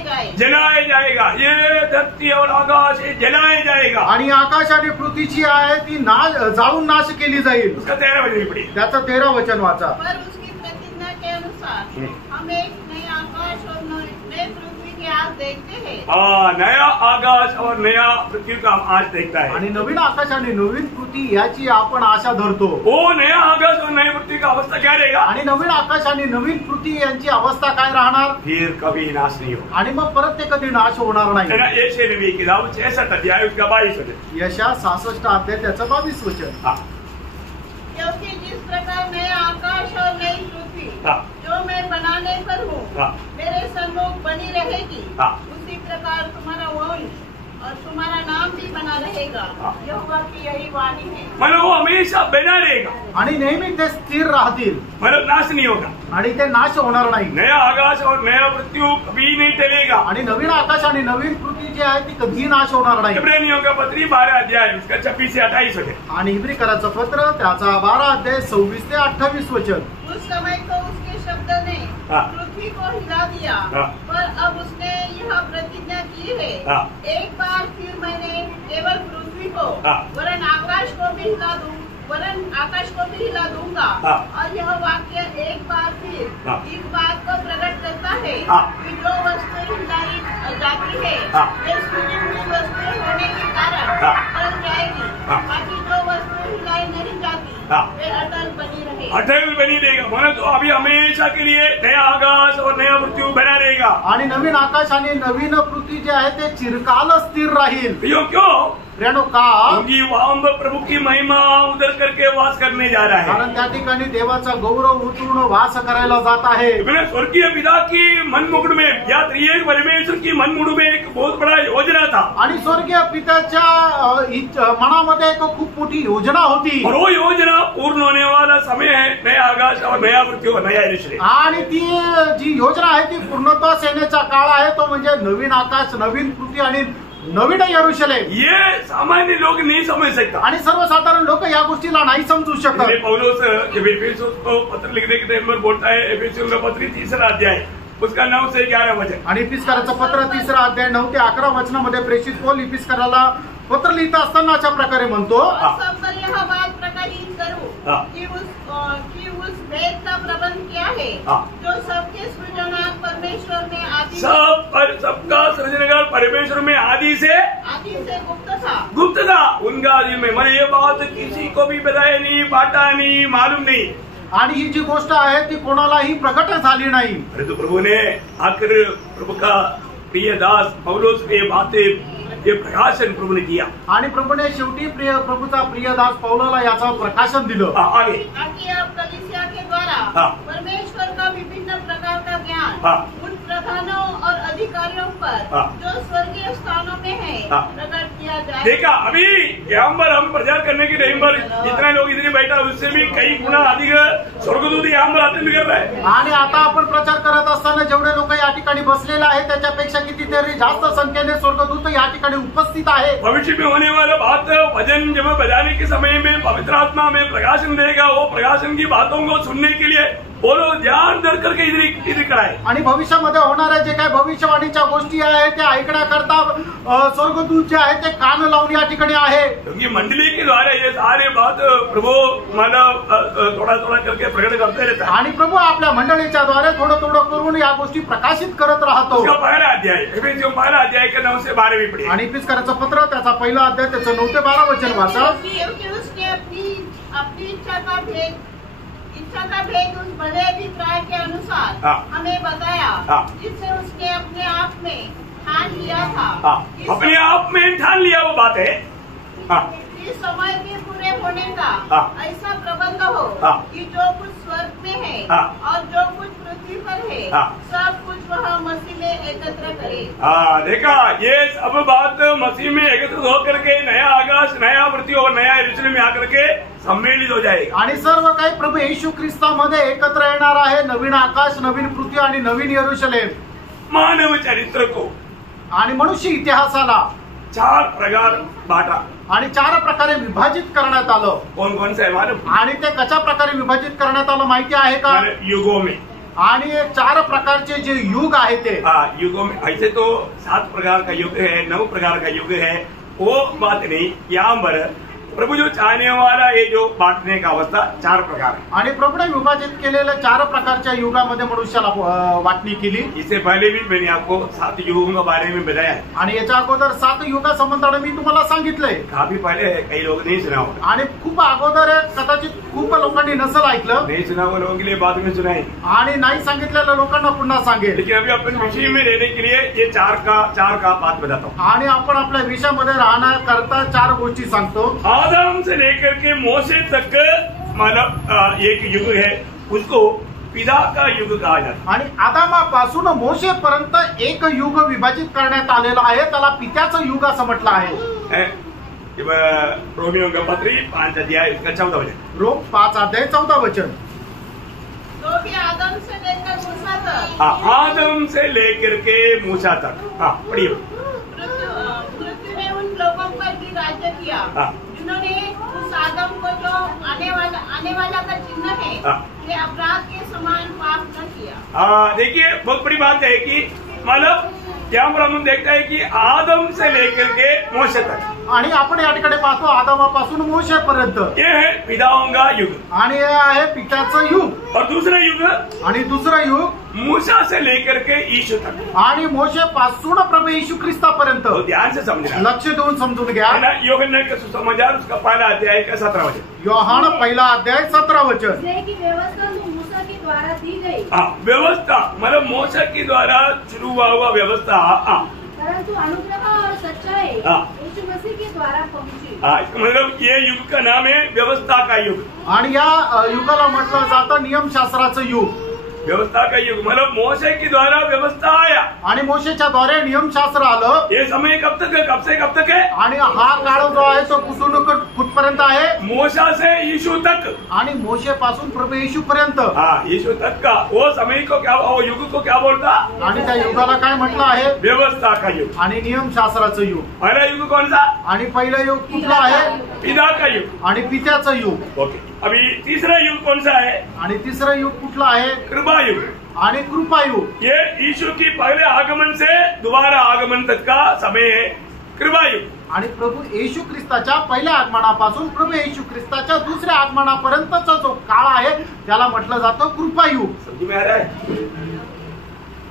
जाएगा। ये धरती और आकाश जलाए जाएगा आणि आकाश आणि पृथ्वीची आहे ती जाळून नाश केली जाईल। उसका 13 वचन पढ़िए त्याचं 13 वचन वाचा। पर उसकी प्रतिज्ञा के अनुसार हम एक नए आकाश और नए पृथ्वी की आज देखते हैं। नया आकाश और नया पृथ्वी का हम आज देखता है। आणि नवीन आकाश आणि नवीन पृथ्वी याची आपण आशा धरतो। वो नया आकाश और नई पृथ्वी का अवस्था क्या रहेगा? आणि नवीन आकाश आणि नवीन पृथ्वी यांची अवस्था काय राहणार? फिर कभी नाश नहीं होगा आणि मग परत ते कधी नाश होणार नाही। यशाया नबी की किताब 66 अध्याय उसका 22 वचन यशाया 66 अध्याय त्याचं 22 वचन। क्योंकि जिस प्रकार नया आकाश और नई पृथ्वी जो मैं बनाने पर हूँ मेरे सन्मुख बनी रहेगी उसी प्रकार तुम्हारा वंश और तुम्हारा नाम भी बना रहेगा। यहोवा की यही वाणी है। मतलब वो हमेशा बना रहेगा आणि नेहमी ते स्थिर राहतील मतलब नाश नहीं होगा आणि ते नाश होणार नाही। नया आकाश और नया पृथ्वी कभी नहीं टलेगा आणि नवीन आकाश आणि नवीन पृथ्वी जी आहे ती कधी नाश होणार नाही। इब्रानियों का पत्री 12 अध्याय उसका 26 से 28 वचन आणि इब्रिकराचं पत्र त्याचा 12 अध्याय 26 ते 28 वचन। उस समय तो उसके शब्द ने पृथ्वी को हिला दिया पर अब उसने यह प्रतिज्ञा की है एक बार फिर मैंने केवल पृथ्वी को वरन आकाश को भी हिला दूं वरन आकाश को भी हिला दूंगा। और यह वाक्य एक बार फिर इस बात को प्रकट करता है कि जो वस्तु हिलाई जाती है वे सृजन हुई वस्तु होने के कारण टल जाएगी, बाकी जो वस्तु हिलाई नहीं जाती वे अटल बनी रहे, अटल बनी रहेगा। म्हणून तो अभी हमेशा के लिए नया आकाश और नया मृत्यू बना रहेगा। आणि नवीन आकाश आणि नवीन पृथ्वी जे आहे ते चिरकाल स्थिर राहील। क्यों? क्योंकि वहां प्रभु की महिमा उधर करके वास करने जा रहा है। कारण त्या ठिकाणी देवाचा गौरव उतरून वास करायला जात आहे। स्वर्गीय पिता की मनमुकुट में या त्रिएक परमेश्वर की मनमुकुट में एक बहुत बड़ा योजना था। आणि स्वर्गीय पित्याच्या मनामध्ये एक खूप मोठी योजना होती। और वो योजना पूर्ण होने वाला समय है नया आकाश और नया मृत्यू और नया यरूशलेम। आणि ती जी योजना आहे ती पूर्णत्वास येण्याचा काळ आहे, तो म्हणजे नवीन आकाश, नवीन पृथ्वी आणि नवीन यरूशलेम। ये सामान्य लोग नहीं समझ सकता आणि सर्वसाधारण लोक या गोष्टीला नाही समजू शकत। पौलुस जब एफेसुस को पत्र लिखने के टाइम पर बोलता है, एफेसियों का पत्र 3 अध्याय उसका 9 से 11 वचन, आणि इफिसकराचं पत्र 3 अध्याय 9 ते 11 वचनामध्ये प्रेषित पौल इफिसकराला पत्र लिहिता असताना अशा प्रकारे म्हणतो, सब पर यह बात प्रकाशित करूं कि उस भेद का प्रबंध क्या है जो सबके सृजनहार परमेश्वर में आदि सबका सृजनहार परमेश्वर में आदि से गुप्त था उनका आदि में। मैंने ये बात किसी को भी बताया नहीं, बांटा नहीं, मालूम नहीं। आणि ही जी गोष्ट आहे ती कोणालाही प्रकट झाली नाही। परंतु प्रभु ने आखिर प्रभु का प्रिय दास पौलुस ये बातें ये प्रकाशन प्रभु ने किया आणि प्रभूने शेवटी प्रभूचा प्रिय दास पौलाला याचा प्रकाशन दिलं। आगे अब कलीसिया के द्वारा परमेश्वर का विभिन्न प्रकार का ज्ञान उन प्रधानों और अधिकारियों पर जो स्वर्गीय स्थानों में है प्रकट किया जाए। देखा अभी यहाँ पर हम प्रचार करने के टाइम पर जितना लोग इधर बैठा उससे भी कई गुना अधिक स्वर्गदूत यहाँ पर अटेंड कर रहा है। आणि आता आपण प्रचार करत असताना जेवढे लोक या ठिकाणी बसलेले आहेत त्याच्यापेक्षा कितीतरी जास्त संख्येने स्वर्गदूत या ठिकाणी उपस्थित आहे। भविष्य में होने वाला बात भजन जब बजाने के समय में पवित्र आत्मा में प्रकाशन देगा, वो प्रकाशन की बातों को सुनने के लिए बोलो ध्यान धर करके इधर कराए। आणि भविष्यामध्ये होणाऱ्या जे काही भविष्यवाणीच्या गोष्टी आहेत त्या ऐकण्याकरता स्वर्गदूत जे आहे ते कान लावून या ठिकाणी आहे। क्योंकि मंडली के द्वारा ये सारे बात प्रभु मानव थोड़ा थोड़ा करके प्रकट करते रहता है। आणि प्रभू आपल्या मंडळीच्या द्वारे थोडं थोडं करून या गोष्टी प्रकाशित करत राहतो। पहला अध्याय एफेसियों पहला अध्याय के 9 से 12 पढ़े आणि इफिसकराचं पत्र त्याचा पहिला अध्याय त्याचं 9 ते 12 वचन वाचा। उसने अपनी इच्छा का भेद उस बड़े अभिप्राय के अनुसार हमें बताया, जिससे उसने अपने आप में ठान लिया था। अपने आप में ठान लिया वो बात है। इस समय के पूरे होने का ऐसा प्रबंध हो कि जो कुछ स्वर्ग में है और जो कुछ पृथ्वी पर है सब कुछ वह मसीह में एकत्र करे। देखा ये सब बात मसीह में एकत्रित होकर के नया आकाश, नया पृथ्वी और नया यरूशलेम में आकर के सम्मिलित हो जाएगा। आणि सर्व काही प्रभू येशू ख्रिस्तामध्ये एकत्र येणार आहे। नवीन आकाश, नवीन पृथ्वी आणि नवीन यरूशलेम। मानव चरित्र को आणि मनुष्य इतिहासाला 4 प्रकार बांटा आणि 4 प्रकारे विभाजित करण्यात आलं। कौन कौन से है मालूम? आणि ते कशा प्रकारे विभाजित करण्यात आलं माहिती आहे का? युगों में। आणि 4 प्रकारचे जे युग आहे ते युगों में। ऐसे तो 7 प्रकार का युग है, 9 प्रकार का युग है, वो बात नहीं। यहाँ पर प्रभु जो चाहने वाला ये जो बांटने का अवस्था 4 प्रकार है। आणि प्रभूने विभाजित केलेल्या 4 प्रकारच्या युगामध्ये मनुष्याला वाटणी केली। इससे पहले भी मैंने आपको 7 युगों के बारे में बताया है आणि याच्या अगोदर 7 युगासंबंधाने मी तुम्हाला सांगितलंय। काफी पहले कई लोग नहीं सुना होगा आणि खूप अगोदर कदाचित खूप लोकांनी नसेल ऐकलं। नहीं सुना हुआ लोगों के लिए बाद में सुनाए आणि नाही सांगितलेल्या लोकांना पुन्हा सांगेल। लेकिन अभी अपन विषय में रहने के लिए ये 4 का बात बताता हूँ। आणि आपण आपल्या विषयामध्ये राहण्याकरता 4 गोष्टी सांगतो। आदम से लेकर के मोसे तक मतलब एक युग है, उसको पिता का युग कहा जाता। आणि आदामापासून मोशेपर्यंत एक युग विभाजित करण्यात आलेलं आहे, त्याला पित्याचं युग असं म्हटलं आहे। रोमियो का पत्र 5 अध्याय उसका 14 वचन। रोम 5 अध्याय 14 वचन। तो भी आदम से लेकर मूसा तक। आदम से लेकर के मूसा तक। पढ़िए। पृथ्वी ने उन लोगों पर भी राज्य किया जिन्होंने उस आदम को जो आने वाला का चिन्ह है ये अपराध के समान पाप न किया। देखिए बहुत बड़ी बात है कि मतलब यहाँ पर हम देखते हैं कि आदम से लेकर के मोशे तक, आणि आपण या ठिकाणी पाहतो आदमापासून मोशेपर्यंत ये है पिताओं का युग। आणि हे आहे पित्याचं युग। और दूसरा युग आणि दुसरं युग मूसा से लेकर के यीशु तक, आणि मोशेपासून प्रभू येशू ख्रिस्तापर्यंत। तो ध्यान से समझना, लक्ष देऊन समजून घ्या। यूहन्ना का सुसमाचार उसका पहला अध्याय का 17 वचन, योहान पहिला अध्याय 17 वचन। की व्यवस्था तो मूसा के द्वारा दी गई। व्यवस्था मतलब मूसा के द्वारा शुरू हुआ व्यवस्था, परंतु अनुग्रह और सच्चाई यीशु मसीह के द्वारा पहुंची। मतलब ये युग का नाम है व्यवस्था का युग। आणि या युगाला म्हटलं जातं नियमशास्त्राचं युग। व्यवस्था का युग मतलब मोशे के द्वारा व्यवस्था आया, आणि मोशेच्या द्वारे नियमशास्त्र आलं। ये समय कब तक है, कब से कब तक है? आणि हा काळ जो आहे तो कुठून कुठपर्यंत आहे? मूसा से यीशु तक, आणि मोशेपासून प्रभू येशू पर्यंत। यीशु तक का वो समय को क्या, वो युग को क्या बोलता? आणि त्या युगाला काय म्हटलं आहे? व्यवस्था का युग। आणि नियमशास्त्राचं युग। पहला युग कौन सा? आणि पहिलं युग कुठलं आहे? पिता का युग। आणि पित्याचं युग। ओके, अभी तीसरा युग कौन सा है? आणि तिसरं युग कुठलं आहे? कृपा युग। आणि कृपा युग। ये यीशु की पहले आगमन से दोबारा आगमन तक का समय है कृपा युग। आणि प्रभू येशू ख्रिस्ताच्या पहिल्या आगमनापासून प्रभू येशू ख्रिस्ताच्या दुसऱ्या आगमनापर्यंतचा जो काळ आहे त्याला म्हटलं जातं कृपा युग। समझ में आ रहा है?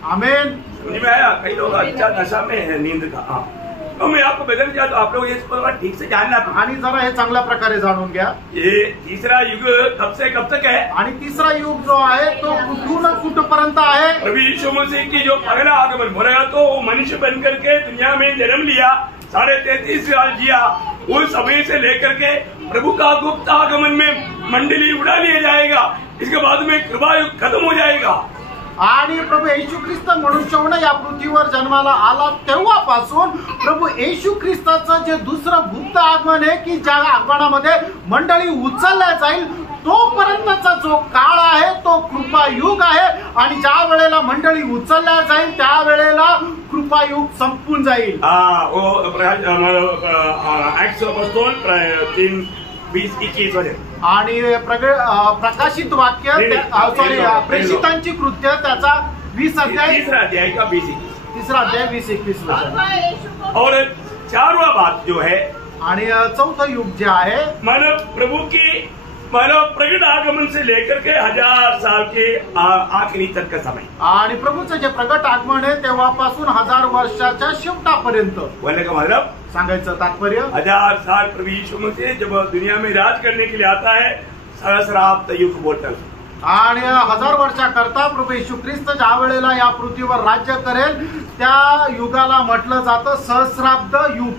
आमेन। समझ में आया? कई लोग अच्छा नशा में है नींद का। तो मैं आपको बदल दिया, तो आप लोग इसको ठीक से जानना। आणि जरा हे चांगल्या प्रकारे जाणून घ्या। ये तीसरा युग कब से कब तक है? आणि तिसरा युग जो आहे तो कुठून कुठपर्यंत आहे? प्रभु यीशु मसीह की जो पहला आगमन बोलेगा तो वो मनुष्य बनकर के दुनिया में जन्म लिया, 33.5 साल जिया, उस समय से लेकर के प्रभु का गुप्त आगमन में मंडली उड़ा लिया जाएगा। इसके बाद में कृपा युग खत्म हो जाएगा। आणि प्रभू येशू ख्रिस्त मनुष्य होऊन या पृथ्वीवर जन्माला आला तेव्हापासून प्रभू येशू ख्रिस्ताचं जे दुसरं गुप्त आगमन आहे की ज्या आगमनामध्ये मंडळी उचलल्या जाईल तोपर्यंतचा जो काळ आहे तो कृपा युग आहे। आणि ज्या वेळेला मंडळी उचलल्या जाईल त्यावेळेला कृपा युग संपून जाईल। आणि प्रकाशित वाक्य प्रेषितांची कृत्य त्याचा 20 अध्याय, तीसरा अध्याय का 20 तिसरा अध्याय 20-21 वचन। और चारवा बात जो है, आणि चौथं युग जे आहे मतलब प्रभु की प्रगट आगमन से लेकर के 1000 साल के आखिरी तक का समय। आणि प्रभूचं जे प्रगट आगमन आहे तेव्हापासून 1000 वर्षाच्या शेवटापर्यंत। बोलने का मतलब, सांगायचं तात्पर्य 1000 साल प्रभु यीशु मसीह जब दुनिया में राज करने के लिए आता है, सहस्राब्द युग बोलता है। आणि 1000 वर्षाकरता प्रभू येशू ख्रिस्त ज्या वेळेला या पृथ्वीवर राज्य करेल त्या युगाला म्हटलं जातं सहस्राब्द युग।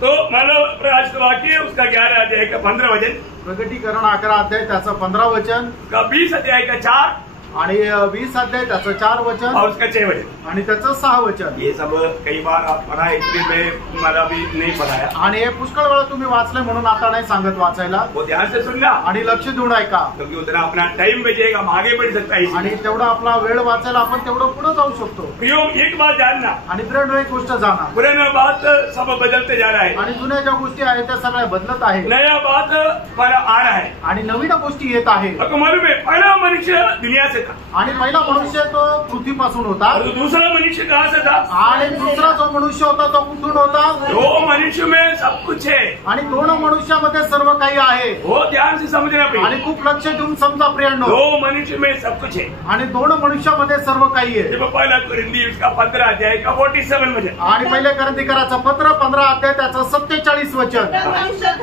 तो मतलब प्रकाशित वाक्य उसका 11 अध्याय का 15 वचन, प्रगटीकरण 11 अध्याय त्याचं 15 वचन, का 20 अध्याय का 4 आणि 20 अध्याय त्याचं 4 वचन, और उसका 6 वचन, आणि त्याचं 6 वचन। ये सब कई बार आप पढ़ा है, इसलिए मैं मला भी नहीं पढ़ाया। आणि हे पुष्कळ वेळा तुम्ही वाचले म्हणून आता नाही सांगत वाचायला। वो ध्यान से सुनना आणि लक्ष देऊन ऐका, क्योंकि उतना अपना टाइम बचेगा, हम आगे बढ़ सकता है। आणि तेवढा आपला वेळ वाचायला आपण तेवढं पुढे जाऊ शकतो। प्रियो, एक बात जानना, आणि प्रेरणा एक गोष्ट जाणा, पुराना बात सब बदलते जा रहा है, आणि जुन्या ज्या गोष्टी आहेत त्या सगळ्या बदलत आहे, नया बात आ रहा है, आणि नवीन गोष्टी येत आहे। मालूम है, पहला मनुष्य दुनिया से था, आणि पहिला मनुष्य तो पृथ्वीपासून होता, और दूसरा मनुष्य कहाँ से था? आणि दुसरा जो मनुष्य होता तो कुठून होता? 2 मनुष्य में सब कुछ है, आणि 2 मनुष्यामध्ये सर्व काही आहे। वो ध्यान से समझना आणि प्रिय, खूप लक्ष देऊन समजा प्रियांनो, 2 मनुष्य में सब कुछ है। आणि 2 मनुष्यामध्ये सर्व काही आहे। जब पहला कुरिन्थी उसका 15 अध्याय का 47 वचन, आणि पहिले करंथीकराचं पत्र 15 अध्याय त्याचं 47 वचन। मनुष्य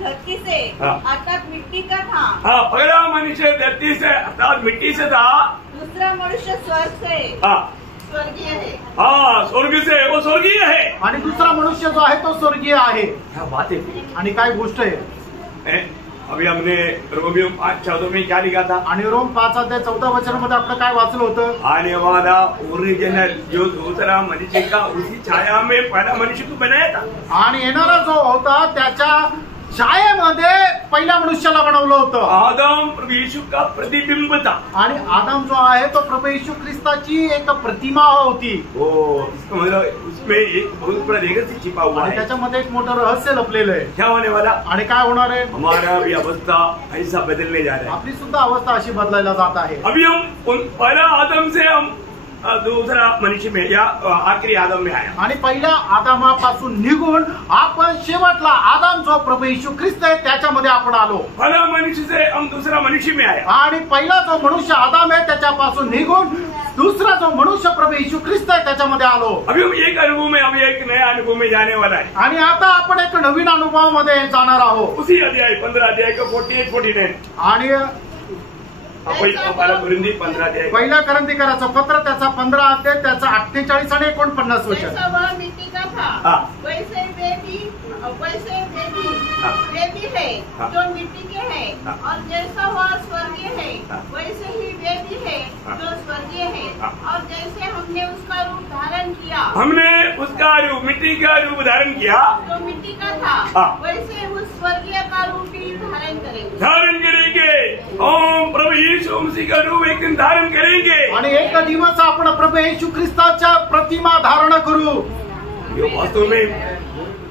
धरती से अर्थात मिट्टी का था। हाँ, पहला मनुष्य धरती से अर्थात मिट्टी से था, दूसरा मनुष्य स्वर्ग से स्वर्गीय है। हाँ, स्वर्ग से, वो स्वर्गीय है। आणि दुसरा मनुष्य जो आहे तो स्वर्गीय आहे। क्या बात है। आणि काय गोष्ट आहे। अभी हमने रोमियो 5:14 में क्या लिखा था? आणि रोम 5 अध्याय 14 वचनामध्ये आपण काय वाचलं होतं? आने वाला ओरिजिनल जो दूसरा मनुष्य का उसी छाया में पहला मनुष्य को बनाया था। आणि येणारा जो होता त्याच्या छायेमध्ये पहिल्या मनुष्याला बनवलं होतं। आदम प्रभु यीशु का प्रतिबिंब था, आणि आदम जो आहे तो प्रभू येशू ख्रिस्ताची एक प्रतिमा होती। इसका मतलब उसमें एक बहुत बड़ा रहस्य छिपा हुआ है। त्याच्यामध्ये एक मोठं रहस्य लपलेलं आहे। क्या होने वाला? आणि काय होणार आहे? हमारा भी अवस्था ऐसा बदलने जा रहा है। आपली सुद्धा अवस्था अशी बदलायला जात आहे। अभी हम पहला आदम से हम दूसरा मनुष्य में या आखिरी आदम में आया। आणि पहिल्या आदामापासून निघून आपण शेवटला आदम जो प्रभू येशू ख्रिस्त आहे त्याच्यामध्ये आपण आलो। पहला मनुष्य से हम दूसरा मनुष्य में आया आणि पहिला जो मनुष्य आदम आहे त्याच्यापासून निघून दूसरा जो मनुष्य प्रभू येशू ख्रिस्त आहे त्याच्यामध्ये आलो। अभी हम एक अनुभव में, अभी एक नया अनुभव में जाने वाला है। आणि आता आपण एक नवीन अनुभवामध्ये जाणार आहोत। उसी अध्याय 15 अध्याय का 48-49 आणि पहिल्या करंथीकराचं पत्र त्याचा 15 अध्याय त्याचा 48 आणि 49 वचन। जैसा वह मिट्टी का था वैसे वे भी है जो मिट्टी के हैं और जैसा वह स्वर्गीय है वैसे ही वे भी है जो स्वर्गीय है और जैसे हमने उसका रूप धारण किया, हमने उसका रूप मिट्टी का रूप धारण किया जो मिट्टी का था वैसे उस स्वर्गीय का रूप ही धारण करेंगे। हम प्रभु यीशु मसीह का रूप एक दिन धारण करेंगे आणि एक दिवस आपण प्रभू येशू ख्रिस्ताच्या प्रतिमा धारण करू। ये वास्तव में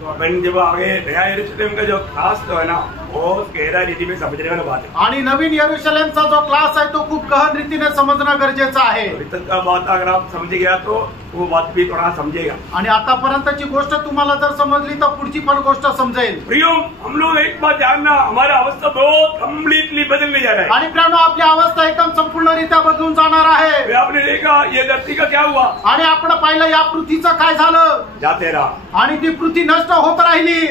अपन जब आगे नया यरूशलेम का जो खास तो है ना बहुत गहरा रीति में समझने वाला बात है। आणि नवीन यरूशलेमचा जो क्लास आहे तो खूप गहन रीतीने समजणं गरजेचं आहे। तक का बात अगर आप समझ गया तो वो बात भी थोड़ा समझेगा। आणि आतापर्यंतची गोष्ट तुम्हाला जर समजली तर पुढची पण गोष्ट समजेल। प्रियो, हम लोग एक बात जानना, हमारा अवस्था बहुत कम्प्लीटली बदलने जा रहा है। आणि प्रियानो, आपली अवस्था एकदम संपूर्णरित्या बदलून जाणार आहे। आपने देखा ये धरती का क्या हुआ आणि आपण पाहिलं या पृथ्वीचं काय झालं, जाते रहा आणि ती पृथ्वी नष्ट होत राहिली,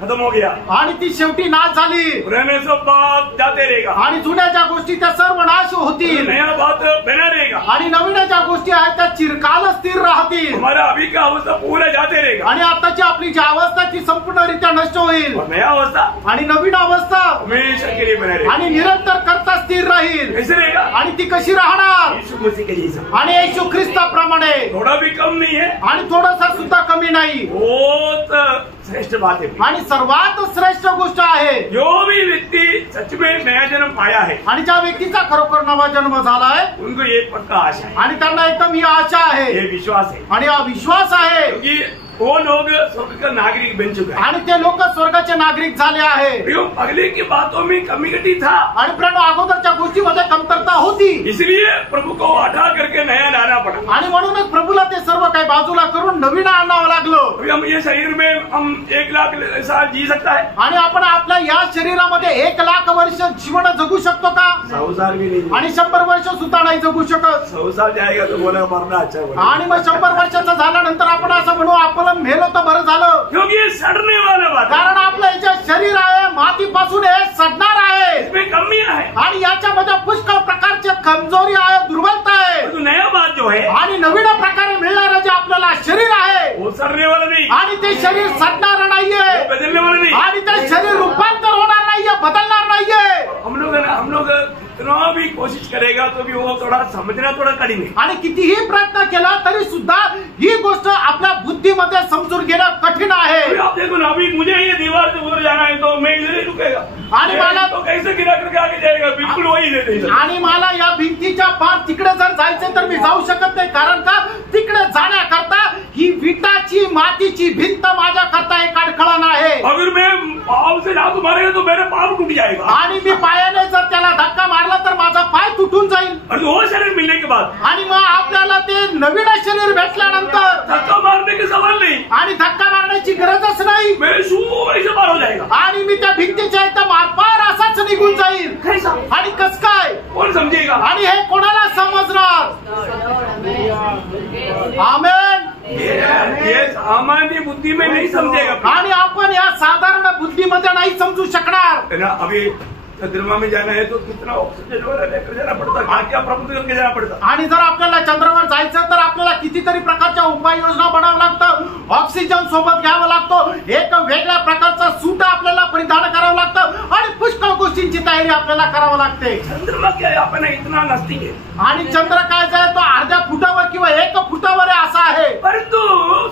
खत्म हो गया आणि ती शेवटी नाश झाली। पुराने सब बात जाते रहेगा आणि जुन्या ज्या गोष्टी त्या सर्व नाश होतील, नया बात बना रहेगा आणि नवीन ज्या गोष्टी आहेत त्या चिरकाल स्थिर राहतील। हमारा अभी का अवस्था पूरा जाते रहेगा आणि आताची आपली जी अवस्था ती संपूर्णरित्या नष्ट होईल, और नया अवस्था आणि नवीन अवस्था हमेशा के लिए बना रहेगा आणि निरंतर करता स्थिर राहील। कैसे रहेगा? आणि ती कशी राहणार? यीशु मसीह के जैसा, आणि येशू ख्रिस्ताप्रमाणे, थोड़ा भी कम नहीं है आणि थोडासा सुद्धा कमी नाही। बहुत श्रेष्ठ बात है आणि सर्वात श्रेष्ठ गोष्ट आहे, जो भी व्यक्ति सच में नया जन्म पाया है आणि ज्या व्यक्तीचा खरोखर नवा जन्म झालाय उनको ये पक्का आशा है, आणि त्यांना एकदम ही आशा आहे, ये विश्वास है, आणि हा विश्वास आहे क्योंकि वो लोग स्वर्ग का नागरिक बन चुका है आणि ते लोक स्वर्गाचे नागरिक झाले आहे। अगले की बातों में कमी था आणि प्रणव अगोदरच्या गोष्टीमध्ये कमतरता होती, इसलिए प्रभु को हटा करके नया लाना पड़ा, आणि म्हणूनच प्रभूला ते सर्व काही बाजूला करून नवीन आणावं लागलं। अभी हम ये शरीर में हम 1 लाख साल जी सकता है, आणि आपण आपल्या या शरीरामध्ये 1 लाख वर्ष जीवन जगू शकतो का? 100 साल भी नहीं, आणि 100 वर्ष सुद्धा नाही जगू शकत। 100 साल जाएगा तो बोला मरना अच्छा है, आणि मग 100 वर्षाचं झाल्यानंतर आपण असं म्हणू आपण मेलो तर बरं झालं, क्योंकि ये सड़ने वाला बात है, कारण आपलं याच्या शरीर आहे मातीपासून हे सडणार आहे, इसमें कमियां है, आणि याच्यामध्ये पुष्कळ प्रकारचे कमजोरी आहे, दुर्बलता आहे। तो नया बात जो है आणि नवीन प्रकारे मिळणारं जे आपल्याला शरीर आहे वो सड़ने वाला नहीं, आणि ते शरीर सडणार नाहीये, बदलने वाला नहीं, आणि ते शरीर रूपांतर होणार नाहीये, बदलणार नाहीये। हम लोग कितना भी कोशिश करेगा तो भी वो थोड़ा समझना थोड़ा कठिन है, आणि कितीही प्रयत्न केला तरी सुद्धा ही गोष्ट आपल्या बुद्धीमध्ये समजून घेणं कठीण आहे। आप देखो ना, अभी मुझे ये दीवार से उधर जाना है तो मैं इधर ही रुकेगा, आणि मला तो कैसे गिरा करके आगे जाएगा, बिल्कुल वही नहीं। आणि मला या भिंतीच्या पार तिकडे जर जायचं तर मी जाऊ शकत नाही, कारण का तिकडे जाण्याकरता ही विटाची मातीची भिंत माझ्या करता एक अडखळण आहे। अगर मैं पाव से लात मारेगा तो मेरा पाव टूट जाएगा, आणि मी पायाने जर त्याला धक्का मारला तर माझा पाय तुटून जाईल। और वो शरीर मिलने के बाद आणि मग आपल्याला ते नवीन शरीर भेटल्यानंतर धक्का मारने के सवाल नहीं, आणि धक्का मारण्याची गरजच नाही, मेरे शू ऐसे पार हो जाएगा, आणि मी त्या भिंतीच्या एकदम आरपार असाच निघून जाईल। कैसा? आणि कस काय? कौन समझेगा? आणि हे कोणाला समजणार? आमेन। ये सामान्य बुद्धि में नहीं समझेगा, आणि आपण या साधारण बुद्धीमध्ये नाही समजू शकणार। है ना। अभी चंद्रमा में जाना है तो कितना ऑक्सीजन वाला लेकर जाना पड़ता, क्या प्रबंध करके जाना पड़ता, आणि जर आपल्याला चंद्रावर जायचं तर आपल्याला कितीतरी प्रकारच्या उपाययोजना बनावं लागतं, ऑक्सिजन सोबत घ्यावं लागतं, एक वेगळ्या प्रकारचा सूट आपल्याला परिधान करावं लागतं, आणि पुष्कळ गोष्टींची तयारी आपल्याला करावं लागते। चंद्रमा क्या है, आपण इतना नस्तिक है, आणि चंद्र काय आहे तो अर्ध्या फुटावर किंवा 1 फुटावर असा आहे, परंतु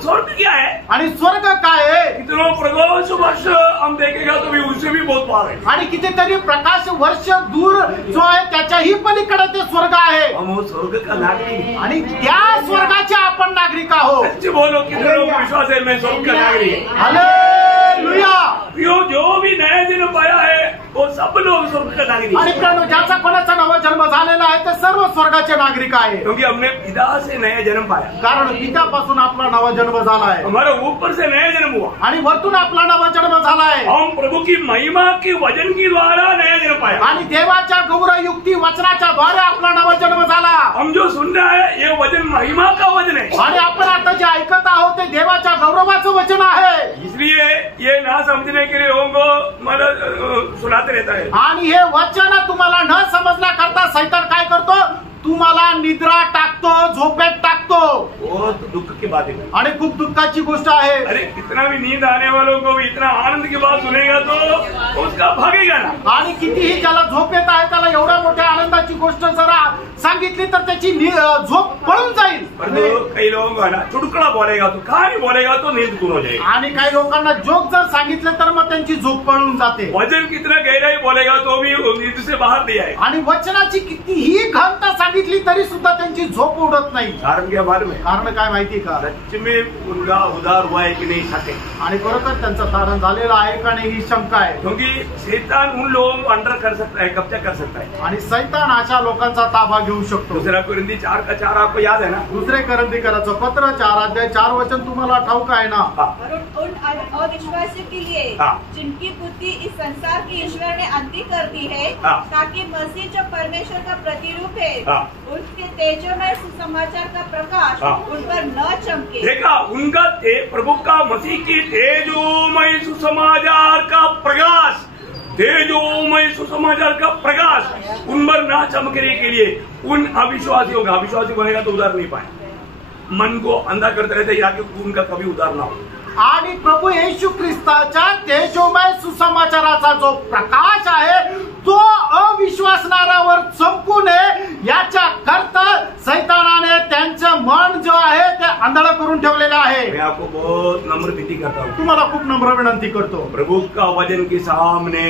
स्वर्ग क्या है, आणि स्वर्ग काय आहे? इतना प्रकाश वर्ष हम देखेगा तो भी उससे भी बहुत पार है, आणि कितीतरी प्रकाश वर्ष दूर जो आहे त्याच्याही पलीकडे ते स्वर्ग आहे। हम स्वर्ग का नागरिक, आणि त्या स्वर्गाचे आपण नागरिक आहोत। सच्चे बोलो, कितने लोग विश्वास है मैं स्वर्ग का नागरिक? हालेलुया। जो भी नया जन्म पाया है वो सब लोग स्वर्ग का नागरिक। आणि ज्याचा कोणाचा नवा जन्म झालेला आहे ते सर्व स्वर्गाचे नागरिक आहे, क्योंकि हमने पिता से नया जन्म पाया, कारण पित्यापासून आपला नवा जन्म झाला आहे हमारा ऊपर से नया जन्म हुआ, आणि वरतून आपला नवा जन्म झाला आहे हम प्रभु की महिमा के वचन की द्वारा नया जन्म पाया, आणि देवाच्या गौरवयुक्ती वचनाच्या द्वारे आपला नवा जन्म झाला। हम जो सुन रहे हैं ये वचन महिमा का वचन है, आणि आपण आता जे ऐकत आहोत ते देवाच्या गौरवाचं वचन आहे, इसलिए ये ना समझने के लिए लोगों को मतलब सुनाते रहता है। आणि हे वचन तुम्हाला न समजण्याकरता सैतान काय करतो, तुम्हाला निद्रा टाकतो, झोपेत टाकतो। वो तो दुख की बात है, आणि खूप दुःखाची गोष्ट आहे। अरे कितना भी नींद आने वालों को भी इतना आनंद की बात सुनेगा तो उसका भागेगा ना। आणि कितीही ज्याला झोप येत आहे त्याला एवढ्या मोठ्या आनंदाची गोष्ट जरा सांगितली तर त्याची झोप पळून जाईल। कई लोगों का ना चुटकुला बोलेगा तो कहानी बोलेगा तो नींद दूर हो जाएगी, आणि काही लोकांना जोक जर सांगितले तर मग त्यांची झोप पळून जाते। वचन कितना गहराई बोलेगा तो भी नींद से बाहर नहीं आएगा, आणि वचनाची कितीही घनता सांगितली तरी सुद्धा त्यांची झोप उडत नाही। कारण क्या मालूम है, कारण काय माहिती का, सच में उनका उद्धार हुआ है कि नहीं सके, आणि खरोखर त्यांचं तारण झालेलं आहे का नाही ही शंका आहे। क्योंकि शैतान उन लोगों को अंडर कर सकता है, कब्जा कर सकता है। आणि सैतान अशा लोकांचा ताबा घेऊ शकतो। दूसरा कुरिन्थी 4:4 आपको याद है ना, दुसरे करंथीकराचं पत्र 4:4 वचन तुम्हाला ठाऊक आहे ना। और उन अविश्वासियों के लिए जिनकी बुद्धि इस संसार के ईश्वर ने अंधी कर दी है, ताकि मसीह जो परमेश्वर का प्रतिरूप है उसके तेजोमय सुसमाचार का प्रकाश उन पर न चमके। देखा, उनका प्रभु का मसीह की तेजोमय सुसमाचार का प्रकाश, तेजोमय सुसमाचार का प्रकाश उन पर न चमकने के लिए उन अविश्वासियों का, अविश्वासी बनेगा तो उधार नहीं पाए, मन को अंधा करते रहते या कि उनका कभी उधार ना हो। आणि प्रभू येशू ख्रिस्ताच्या तेजोमय सुसमाचाराचा जो प्रकाश आहे तो अविश्वासणाऱ्यावर चमकू नये याच्या करता सैतानाने त्यांचं मन जो आहे ते आंधळ करून ठेवलेलं आहे। मैं आपको बहुत नम्र विनती करता हूँ, तुम्हाला खूप नम्र विनंती करतो, प्रभु का वचन के सामने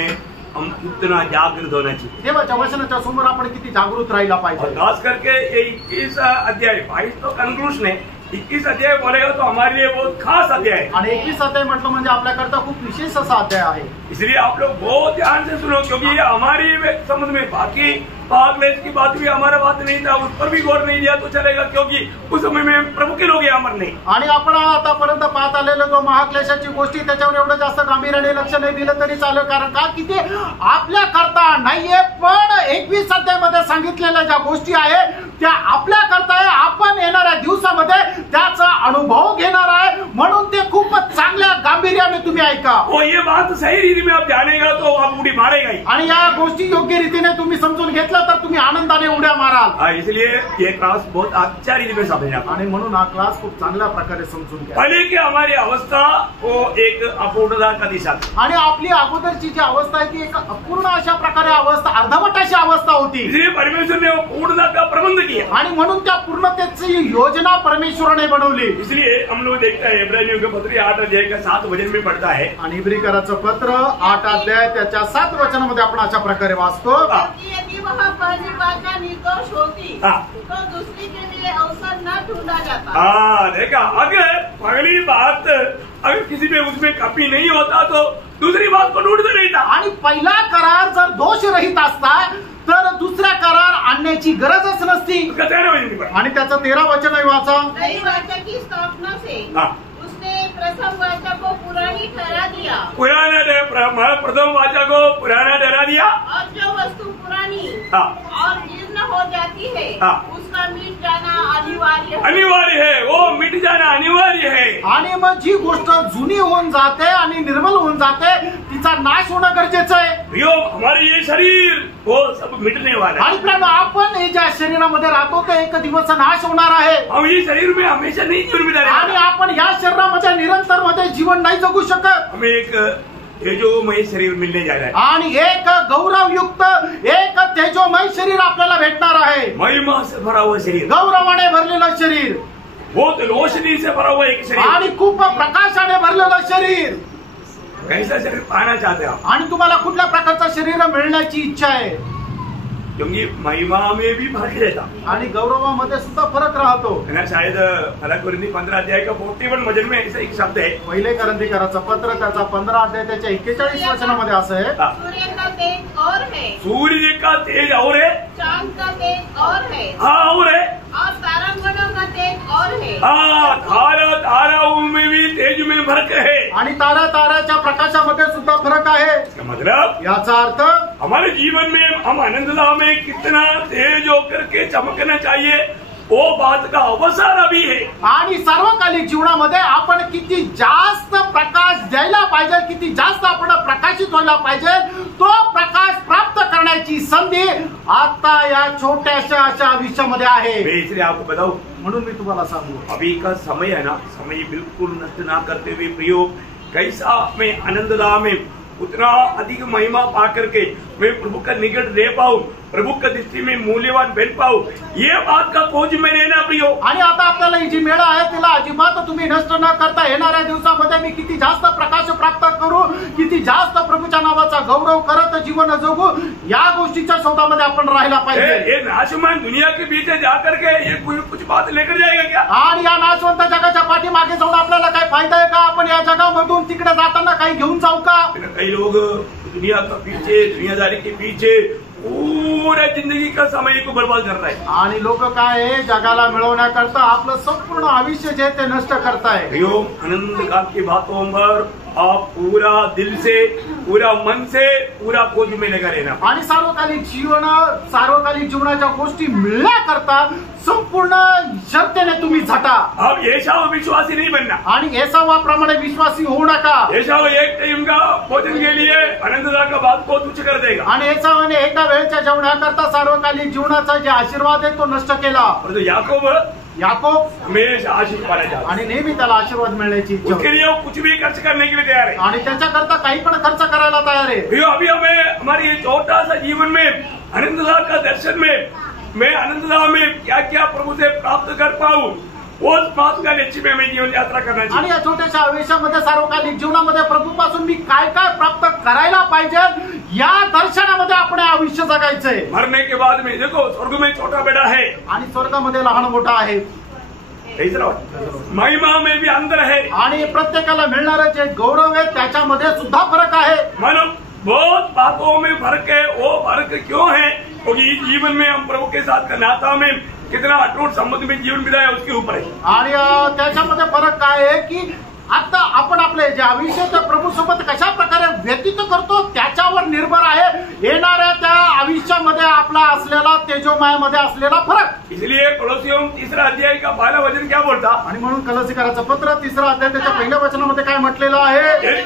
हम कितना जागृत होना चाहिए, देवाच्या वचनाच्या समोर आपण किती जागृत राहिला और पाहिजे। खास करके ये 21 अध्याय, 22 तो कंक्लूजन है, 21 अध्याय बोलेगा तो हमारे लिए बहुत खास अध्याय है। आणि 21 अध्याय म्हटलं म्हणजे आपल्याकरता खूप विशेष असा अध्याय आहे, इसलिए आप लोग बहुत ध्यान से सुनो, क्योंकि ये हमारी समझ में, बाकी भागलेस की बात भी हमारा बात नहीं था, उस पर भी गौर नहीं दिया तो चलेगा, क्योंकि उस समय में प्रभु के लोग अमर नहीं। आणि आपण आतापर्यंत पाहत आलेलो जो महाक्लेशाची गोष्टी त्याच्यावर एवढं जास्त गांभीर्याने लक्ष नाही दिलं तरी चालेल, कारण का की ते आपल्या करता नाहीये, पण 21 अध्यायामध्ये सांगितलेल्या ज्या गोष्टी आहे त्या आपल्या करता आहे, आपण येणाऱ्या दिवसामध्ये त्याचा अनुभव घेणार आहे, म्हणून ते खूपच चांगल्या गांभीर्याने तुम्ही ऐका। वो ये बात सही रीति में आप जानेगा तो आप उड़ी मारेगा ही, आणि या गोष्टी योग्य रीतीने तुम्ही समजून घेतलं तर तुम्ही आनंदाने उड्या माराल। इसलिए ये क्लास बहुत अच्छा रीति में समझना, आणि म्हणून हा क्लास खूप चांगल्या प्रकारे समजून घ्या। पहले की हमारी अवस्था वो एक अपूर्णता का दिशा, आणि आपली अगोदरची जी अवस्था आहे ती एक अपूर्ण अशा प्रकारे अवस्था, अर्धवट अशी अवस्था होती, इसलिए परमेश्वर ने वो पूर्णता का प्रबंध किया, आणि म्हणून त्या पूर्णतेची योजना परमेश्वराने बनवली। इसलिए हम लोग देखते हैं इब्रानियों के पत्र 8 अध्याय का 7 वचन में पढ़ता है, आणि इब्रिकराचं पत्र 8 अध्याय त्याच्या 7 वचनामध्ये आपण अशा प्रकारे वाचतो, यदि वह पहली वाचा निर्दोष होती तो दूसरी के लिए अवसर न ढूंढा जाता। हाँ, देखा, अगर पहली बात अगर किसी में उसमें कमी नहीं होता तो दूसरी बात को ढूंढते नहीं था। आणि पहिला करार जर दोष रहित असता तर दुसरा करार आणण्याची गरजच नसती। उसका 13 वचन पढ़ा, आणि त्याचं 13 वचन वाचा, नई वाचा की स्थापना से उसने प्रथम वाचा को पुरानी ठहरा दिया, प्रथम वाचा को पुराना ठहरा दिया, और जो वस्तु पुरानी और जीर्ण हो जाती है उसका मिट जाना अनिवार्य है। अनिवार्य है, वो मिट जाना अनिवार्य है। आणि मग जी गोष्ट जुनी होऊन जाते आणि निर्मल होऊन जाते तिचा नाश होणं गरजेचं आहे। हमारे ये शरीर वो सब मिटने वाला है, आणि प्रेम आपण हे ज्या शरीरामध्ये राहतो ते एक दिवस नाश होणार आहे, हम ये शरीर में हमेशा नहीं जीवन बिताने, आणि आपण या शरीरामध्ये निरंतर मध्ये जीवन नाही जगू शकत। हमें एक तेजोमय शरीर मिलने जा रहा है, आणि एक गौरवयुक्त एक तेजोमय शरीर आपल्याला भेटणार आहे, महिमा से भरा हुआ शरीर, गौरवाने भरलेलं शरीर, बहुत रोशनी से भरा हुआ एक शरीर, आणि खूप प्रकाशाने भरलेलं शरीर। कैसा शरीर पाना चाहते हो? आणि तुम्हाला कुठल्या प्रकारचं शरीर मिळण्याची इच्छा आहे? क्योंकि महिमा में भी फर्क रहता, आणि गौरवामध्ये सुद्धा फरक राहतो। शायद पहला कुरिन्थी 15 अध्याय का 41 वचन में ऐसा एक शब्द है, पहिले करंथीकराचं पत्र त्याचा 15 अध्याय त्याच्या 41 वचनामध्ये असं आहे, सूर्य का तेज और है, सूर्य का तेज और है, चांद हाँ और है, और तारांगणों का तेज और है। हाँ ताराओं में भी तेज में फर्क है। आणि ताऱ्याच्या प्रकाशामध्ये सुद्धा फरक आहे। इसका मतलब याचा अर्थ हमारे जीवन में हम आनंदधाम में कितना तेज होकर के चमकना चाहिए वो बात का अवसर अभी है। आणि सार्वकालिक जीवनामध्ये आपण किती जास्त प्रकाश द्यायला पाहिजे, किती जास्त आपण प्रकाशित व्हायला पाहिजे, तो प्रकाश प्राप्त करण्याची संधी आता या छोट्याशा अशा आयुष्यामध्ये आहे। मैं इसलिए आपको बताऊं, म्हणून मी तुम्हाला सांगू, अभी का समय है ना, समय बिल्कुल नष्ट ना करते हुए प्रयोग कैसा मैं आनंदधाम में उतना अधिक महिमा पा करके मैं प्रभु का निकट रह पाऊं, प्रभु का दृष्टि में मूल्यवान बन पाऊं, ये बात का खोज में रहना प्रियो। आणि आता आपल्याला ही जी मेळ आहे तिला अजिबात तुम्ही नष्ट न करता येणाऱ्या दिवसामध्ये मी किती जास्त प्रकाश प्राप्त करू, किती जास्त प्रभूच्या नावाचा गौरव करत जीवन जगू, या गोष्टीच्या शोधामध्ये आपण राहायला पाहिजे। ये नाशमान दुनिया के बीच जाकर के ये कुछ बात लेकर जाएगा क्या? आणि या नाशवंत जगाच्या पाठीमागे जाऊन आपल्याला काय फायदा आहे का? आपण या जगामधून तिकडे जाताना काही घेऊन जाऊ का? कई लोग दुनिया का पीछे, दुनियादारी के पीछे पूरा जिंदगी का समय को बर्बाद कर रहा है। आणि लोक काय आहे, जगाला मिळवण्याकरता आपलं संपूर्ण आयुष्य जे ते नष्ट करताय। आनंद काल की बातों पर आप पूरा दिल से, पूरा मन से, पूरा खोज में लगा रहना। आणि सार्वकालिक जीवनाच्या गोष्टी मिळण्याकरता संपूर्ण श्रद्धेने तुम्ही झटा। अब एसाव विश्वासी नहीं बनना, आणि एसावाप्रमाणे विश्वासी होऊ नका। एसाव एक टाइम का भोजन के लिए आनंददा का बात को तुच्छ कर देगा, आणि एसावाने एका वेळच्या जेवणाकरता सार्वकालिक जीवनाचा जे आशीर्वाद आहे तो नष्ट केला। और याकूब हमेशा आशीष पाना चाहता, आणि नेहमी त्याला आशीर्वाद मिळण्याची इच्छा उसके लिए वो कुछ भी खर्च करने के लिए तैयार है, आणि त्याच्याकरता काही पण खर्च करायला तयार आहे। अभी हमें हमारे ये छोटा सा जीवन में आनंददा का दर्शन में मैं आनंददा में क्या क्या प्रभु से प्राप्त कर पाऊं, उस बात का लक्ष्य में मैं जीवन यात्रा करना आणि चाहिए। या छोट्याशा आयुष्यामध्ये सार्वकालिक जीवनामध्ये प्रभूपासून मी काय काय प्राप्त करायला पाहिजे या दर्शनामध्ये आपण आयुष्य जगायचंय। मरने के बाद में देखो स्वर्ग में छोटा बेटा है आणि स्वर्गामध्ये लहान मोठा आहे, तीसरा महिमा में भी अंतर है, आणि प्रत्येकाला मिळणारं जे गौरव आहे त्याच्यामध्ये सुद्धा फरक आहे। मानो बहुत बातों में फर्क है। वो फर्क क्यों है? क्योंकि जीवन में हम प्रभु के साथ का नाता में कितना अटूट संबंध में जीवन बिताया उसके ऊपर है। आणि त्याच्यामध्ये फरक काय आहे की आता आपण आपले जे आयुष्य त्या प्रभू सोबत कशा प्रकारे व्यतीत करतो त्याच्यावर निर्भर आहे येणाऱ्या त्या आयुष्यामध्ये आपला असलेला तेजोमयामध्ये असलेला फरक। इसलिए कोलोसियों 3 अध्याय का 12 वचन क्या बोलता? आणि म्हणून कलसीकराचं पत्र 3 अध्याय त्याच्या पहिल्या वचनामध्ये काय म्हटलेलं आहे?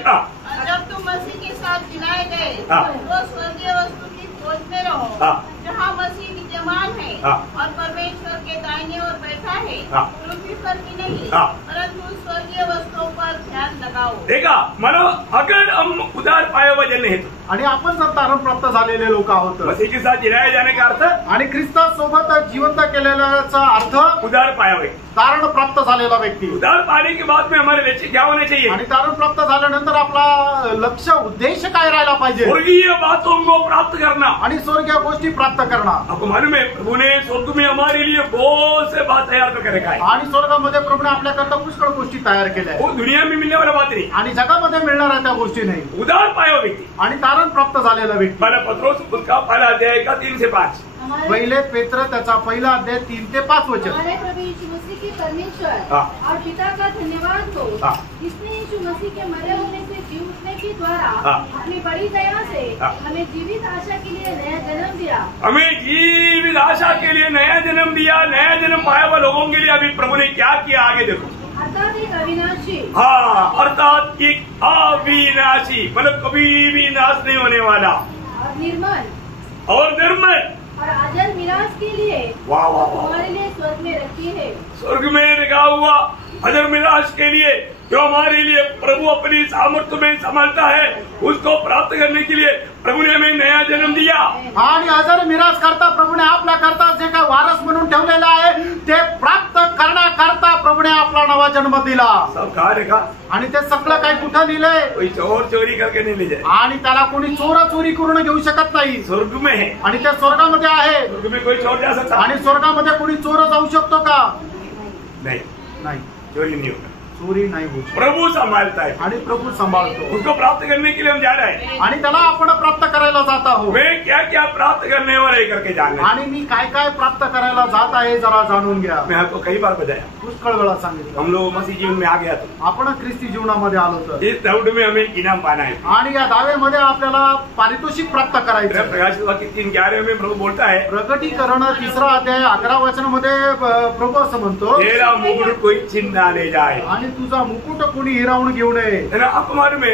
जब तुम मसीह के साथ जिलाए गए हाँ। तो स्वर्गीय वस्तु की खोज में रहो, हाँ। जहाँ मसीह विद्यमान है हाँ। और परमेश्वर के दाहिने ओर बैठा है। हाँ। पृथ्वी पर की नहीं, हाँ। परंतु स्वर्गीय वस्तुओं पर ध्यान लगाओ। देखा मानो अगर हम उदार पाए वजन नहीं तो आणि आपण जर तारण प्राप्त झालेले लोक आहोत, मसीह के साथ जिलाए जाने का अर्थ आणि ख्रिस्तासोबत जिवंत केलेल्याचा अर्थ उदार पाया हुए, तारण प्राप्त झालेला व्यक्ती। उदार पाने के बाद में हमारे लक्ष्य क्या होने चाहिए? आणि तारण प्राप्त झाल्यानंतर आपला लक्ष उद्देश काय राहायला पाहिजे? स्वर्गीय बातों को प्राप्त करना। आणि स्वर्गीय गोष्टी प्राप्त करणं। आपको मालूम है प्रभु ने स्वर्ग में हमारे लिए बहुत से बात तैयार करके रखा है। आणि स्वर्गामध्ये प्रभूने आपल्याकरता पुष्कळ गोष्टी तयार केल्या आहेत, वो दुनिया में मिलने वाला बात नहीं, आणि जगामध्ये मिळणाऱ्या त्या गोष्टी नाही। उदार पाया हुआ व्यक्ति। आणि तारण प्राप्त झालेला व्यक्ती पहला पत्रोस उसका पहला अध्याय का 3 से 5। पहिले पेत्र त्याचा पहिला अध्याय 3 ते 5 वचन। हमारे प्रभु यीशु मसीह के परमेश्वर हाँ। और पिता का धन्यवाद हो, हाँ। जिसने यीशु मसीह के मरे होने से जी उठने के द्वारा हाँ। अपनी बड़ी दया से हाँ। हमें जीवित आशा के लिए नया जन्म दिया। हमें जीवित आशा के लिए नया जन्म दिया। नया जन्म पाया हुआ लोगों के लिए अभी प्रभु ने क्या किया आगे देखो। अर्थात एक अविनाशी, हाँ, अर्थात एक अविनाशी मतलब कभी भी नाश नहीं होने वाला और निर्मल और निर्मल और अजल मिरास के लिए वाह वाह वाह, हमारे लिए स्वर्ग में रखी है। स्वर्ग में रखा हुआ अजर मिराश के लिए जो हमारे लिए प्रभु अपनी सामर्थ्य में संभालता है, उसको प्राप्त करने के लिए प्रभु ने हमें नया जन्म दिया। आणि अजर मिराज करता प्रभूने आपल्या करता जे काय वारस म्हणून ठेवलेलं आहे ते प्राप्त करण्याकरता प्रभूने आपला नवा जन्म दिला। सब कहा रेखा आणि ते सगळं काही कुठं लिहिलंय? कोई चोर चोरी करके नहीं ले जाए, आणि त्याला कोणी चोरी करून घेऊ शकत नाही। स्वर्ग में है, आणि त्या स्वर्गामध्ये आहे। स्वर्ग में कोई चोर जा सकता आणि स्वर्गामध्ये कोणी चोर जाऊ शकतो का? नहीं, नाही, चोरी नहीं होगा। चोरी नाही होत प्रभु संभालता है आणि प्रभू सांभाळतो उसको प्राप्त करने के लिए हम जा रहे हैं आणि त्याला आपण प्राप्त करायला जात आहोत मैं क्या क्या प्राप्त करने वाले करके जाने आणि मी काय काय प्राप्त करायला जात आहे जरा जाणून घ्या मैं आपको कई बार बताया पुष्कळ वेळा सांगितलं हम लोग मसीह जीवन में आ गया तो आपण ख्रिस्ती जीवनामध्ये आलो तर इस दौड़ में हमें इनाम पाना है आणि या दावेमध्ये आपल्याला पारितोषिक प्राप्त करायचं आहे. प्रकाशित वाक्य 3:11 में प्रभु बोलता है प्रकटीकरण 3 अध्याय 11 वचनामध्ये प्रभू असं म्हणतो तेरा मुकुट कोई छिनना ले जाए आणि तुझा मुकुट कोणी हिरावून घेऊ नये है ना। आपको मालूम है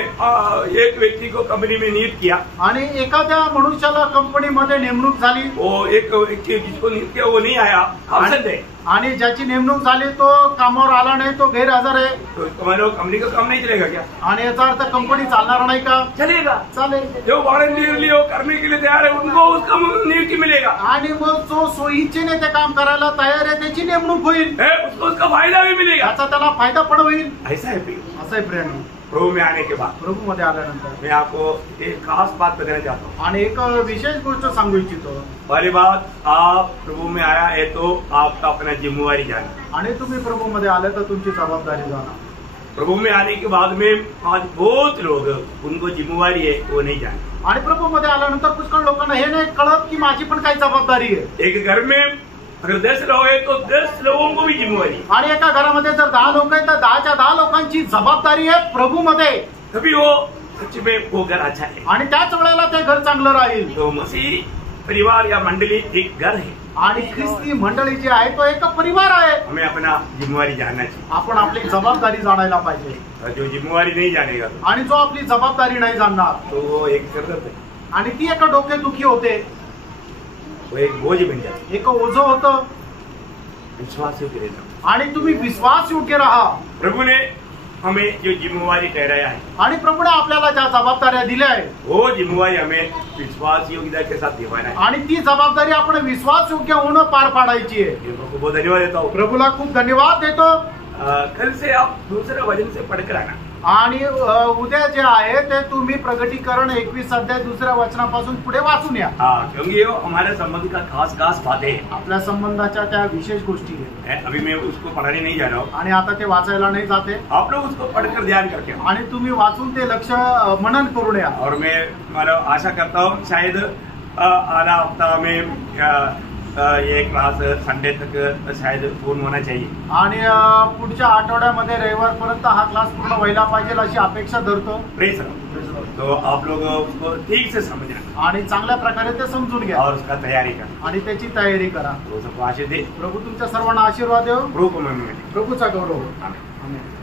एक व्यक्ति को कंपनी में नियुक्त किया आणि एखाद्या मनुष्याला कंपनीमध्ये नेमणूक झाली वो एक व्यक्ति जिसको नियुक्त किया वो नहीं आया absent है आणि ज्याची नेमणूक झाली तो कामावर आला नाही तो गैरहजर आहे तो तुम्हारे कंपनी का काम नहीं चलेगा क्या? आणि याचा अर्थ कंपनी चालणार नाही का चलेगा। चालेल जो वॉलंटियरली वो करने के लिए तैयार है उनको उसका नियुक्ति मिलेगा आणि मग जो सोयीचेने ते काम करायला तयार आहे त्याची नेमणूक होईल है, उसको उसका फायदा भी मिलेगा। याचा त्याला फायदा पण होईल ऐसा है प्रिय। असं आहे प्रेम प्रभु में आने के बाद प्रभू मध्ये आल्यानंतर मैं आपको एक खास बात बताना चाहता हूँ। आणि एक विशेष गोष्ट सांगू इच्छितो पहली बात, आप प्रभु में आया है तो आपका अपना जिम्मेवारी जाना। आणि तुम्ही प्रभू मध्ये आले तर तुमची जबाबदारी जाणार प्रभु में आने के बाद में आज बहुत लोग उनको जिम्मेवारी है वो नहीं जाने। आणि प्रभू मध्ये आल्यानंतर पुष्कळ लोकांना हे नाही कळत की माझी पण काही जबाबदारी आहे एक घर में अगर 10 लोग है तो 10 लोगों को भी जिम्मेवारी है। आणि एका घरामध्ये जर 10 लोक आहेत तर 10च्या 10 लोकांची जबाबदारी आहे प्रभू मध्ये तभी वो सच में वो घर अच्छा है। आणि त्याच वेळेला ते घर चांगलं राहील तो मसीह परिवार या मंडली एक घर है। आणि ख्रिस्ती मंडळी जी आहे तो एक परिवार आहे हमें अपना जिम्मेवारी जानना चाहिए। आपण आपली जबाबदारी जाणायला पाहिजे और जो जिम्मेवारी नहीं जानेगा आणि जो आपली जबाबदारी नाही जाणणार तो वो एक करत है, आणि ती एका डोकेदुखी होते वो एक बोझ बन जाती एक ओझं होतं है। विश्वास योग्य रहना। आणि तुम्ही विश्वास योग्य राहा प्रभु ने हमें जो जिम्मेवारी ठहराया है आणि प्रभूने आपल्याला ज्या जबाबदाऱ्या दिल्या आहेत वो जिम्मेवारी हमें विश्वास योग्यता के साथ निभाना है। आणि ती जबाबदारी आपण विश्वास योग्य होणं पार पाडायची आहे ये प्रभु को बहुत धन्यवाद देता हूँ। प्रभूला खूप धन्यवाद देतो कल से आप दूसरे वचन से पढ़कर आना। आणि उद्या जे आहे ते तुम्ही प्रगटीकरण 21 अध्याय 2 वचनापासून पुढे वाचून या हाँ, क्योंकि ये हमारे संबंध का खास खास बातें हैं। आपल्या संबंधाच्या त्या विशेष गोष्टी आहेत अभी मैं उसको पढ़ाने नहीं जा रहा हूँ, आणि आता ते वाचायला नाही जाते आप लोग उसको पढ़कर ध्यान करके आओ। आणि तुम्ही वाचून ते लक्ष मनन करून या और मैं मतलब आशा करता हूँ शायद आधा हफ्ता में ये क्लास संडे तक शायद पूर्ण होना चाहिए। आणि पुढच्या आठवड्यामध्ये रविवारपर्यंत हा क्लास पूर्ण व्हायला पाहिजे अशी अपेक्षा धरतो प्रेस तो आप लोग उसको ठीक से समझना आणि चांगल्या प्रकारे ते समजून घ्या और उसका तैयारी करना। आणि त्याची तयारी करा। तो सबको आशीष दे। प्रभू तुमच्या सर्वांना आशीर्वाद देव। प्रभु को महिमा दे। प्रभूचा गौरव। आमीन। आमेन।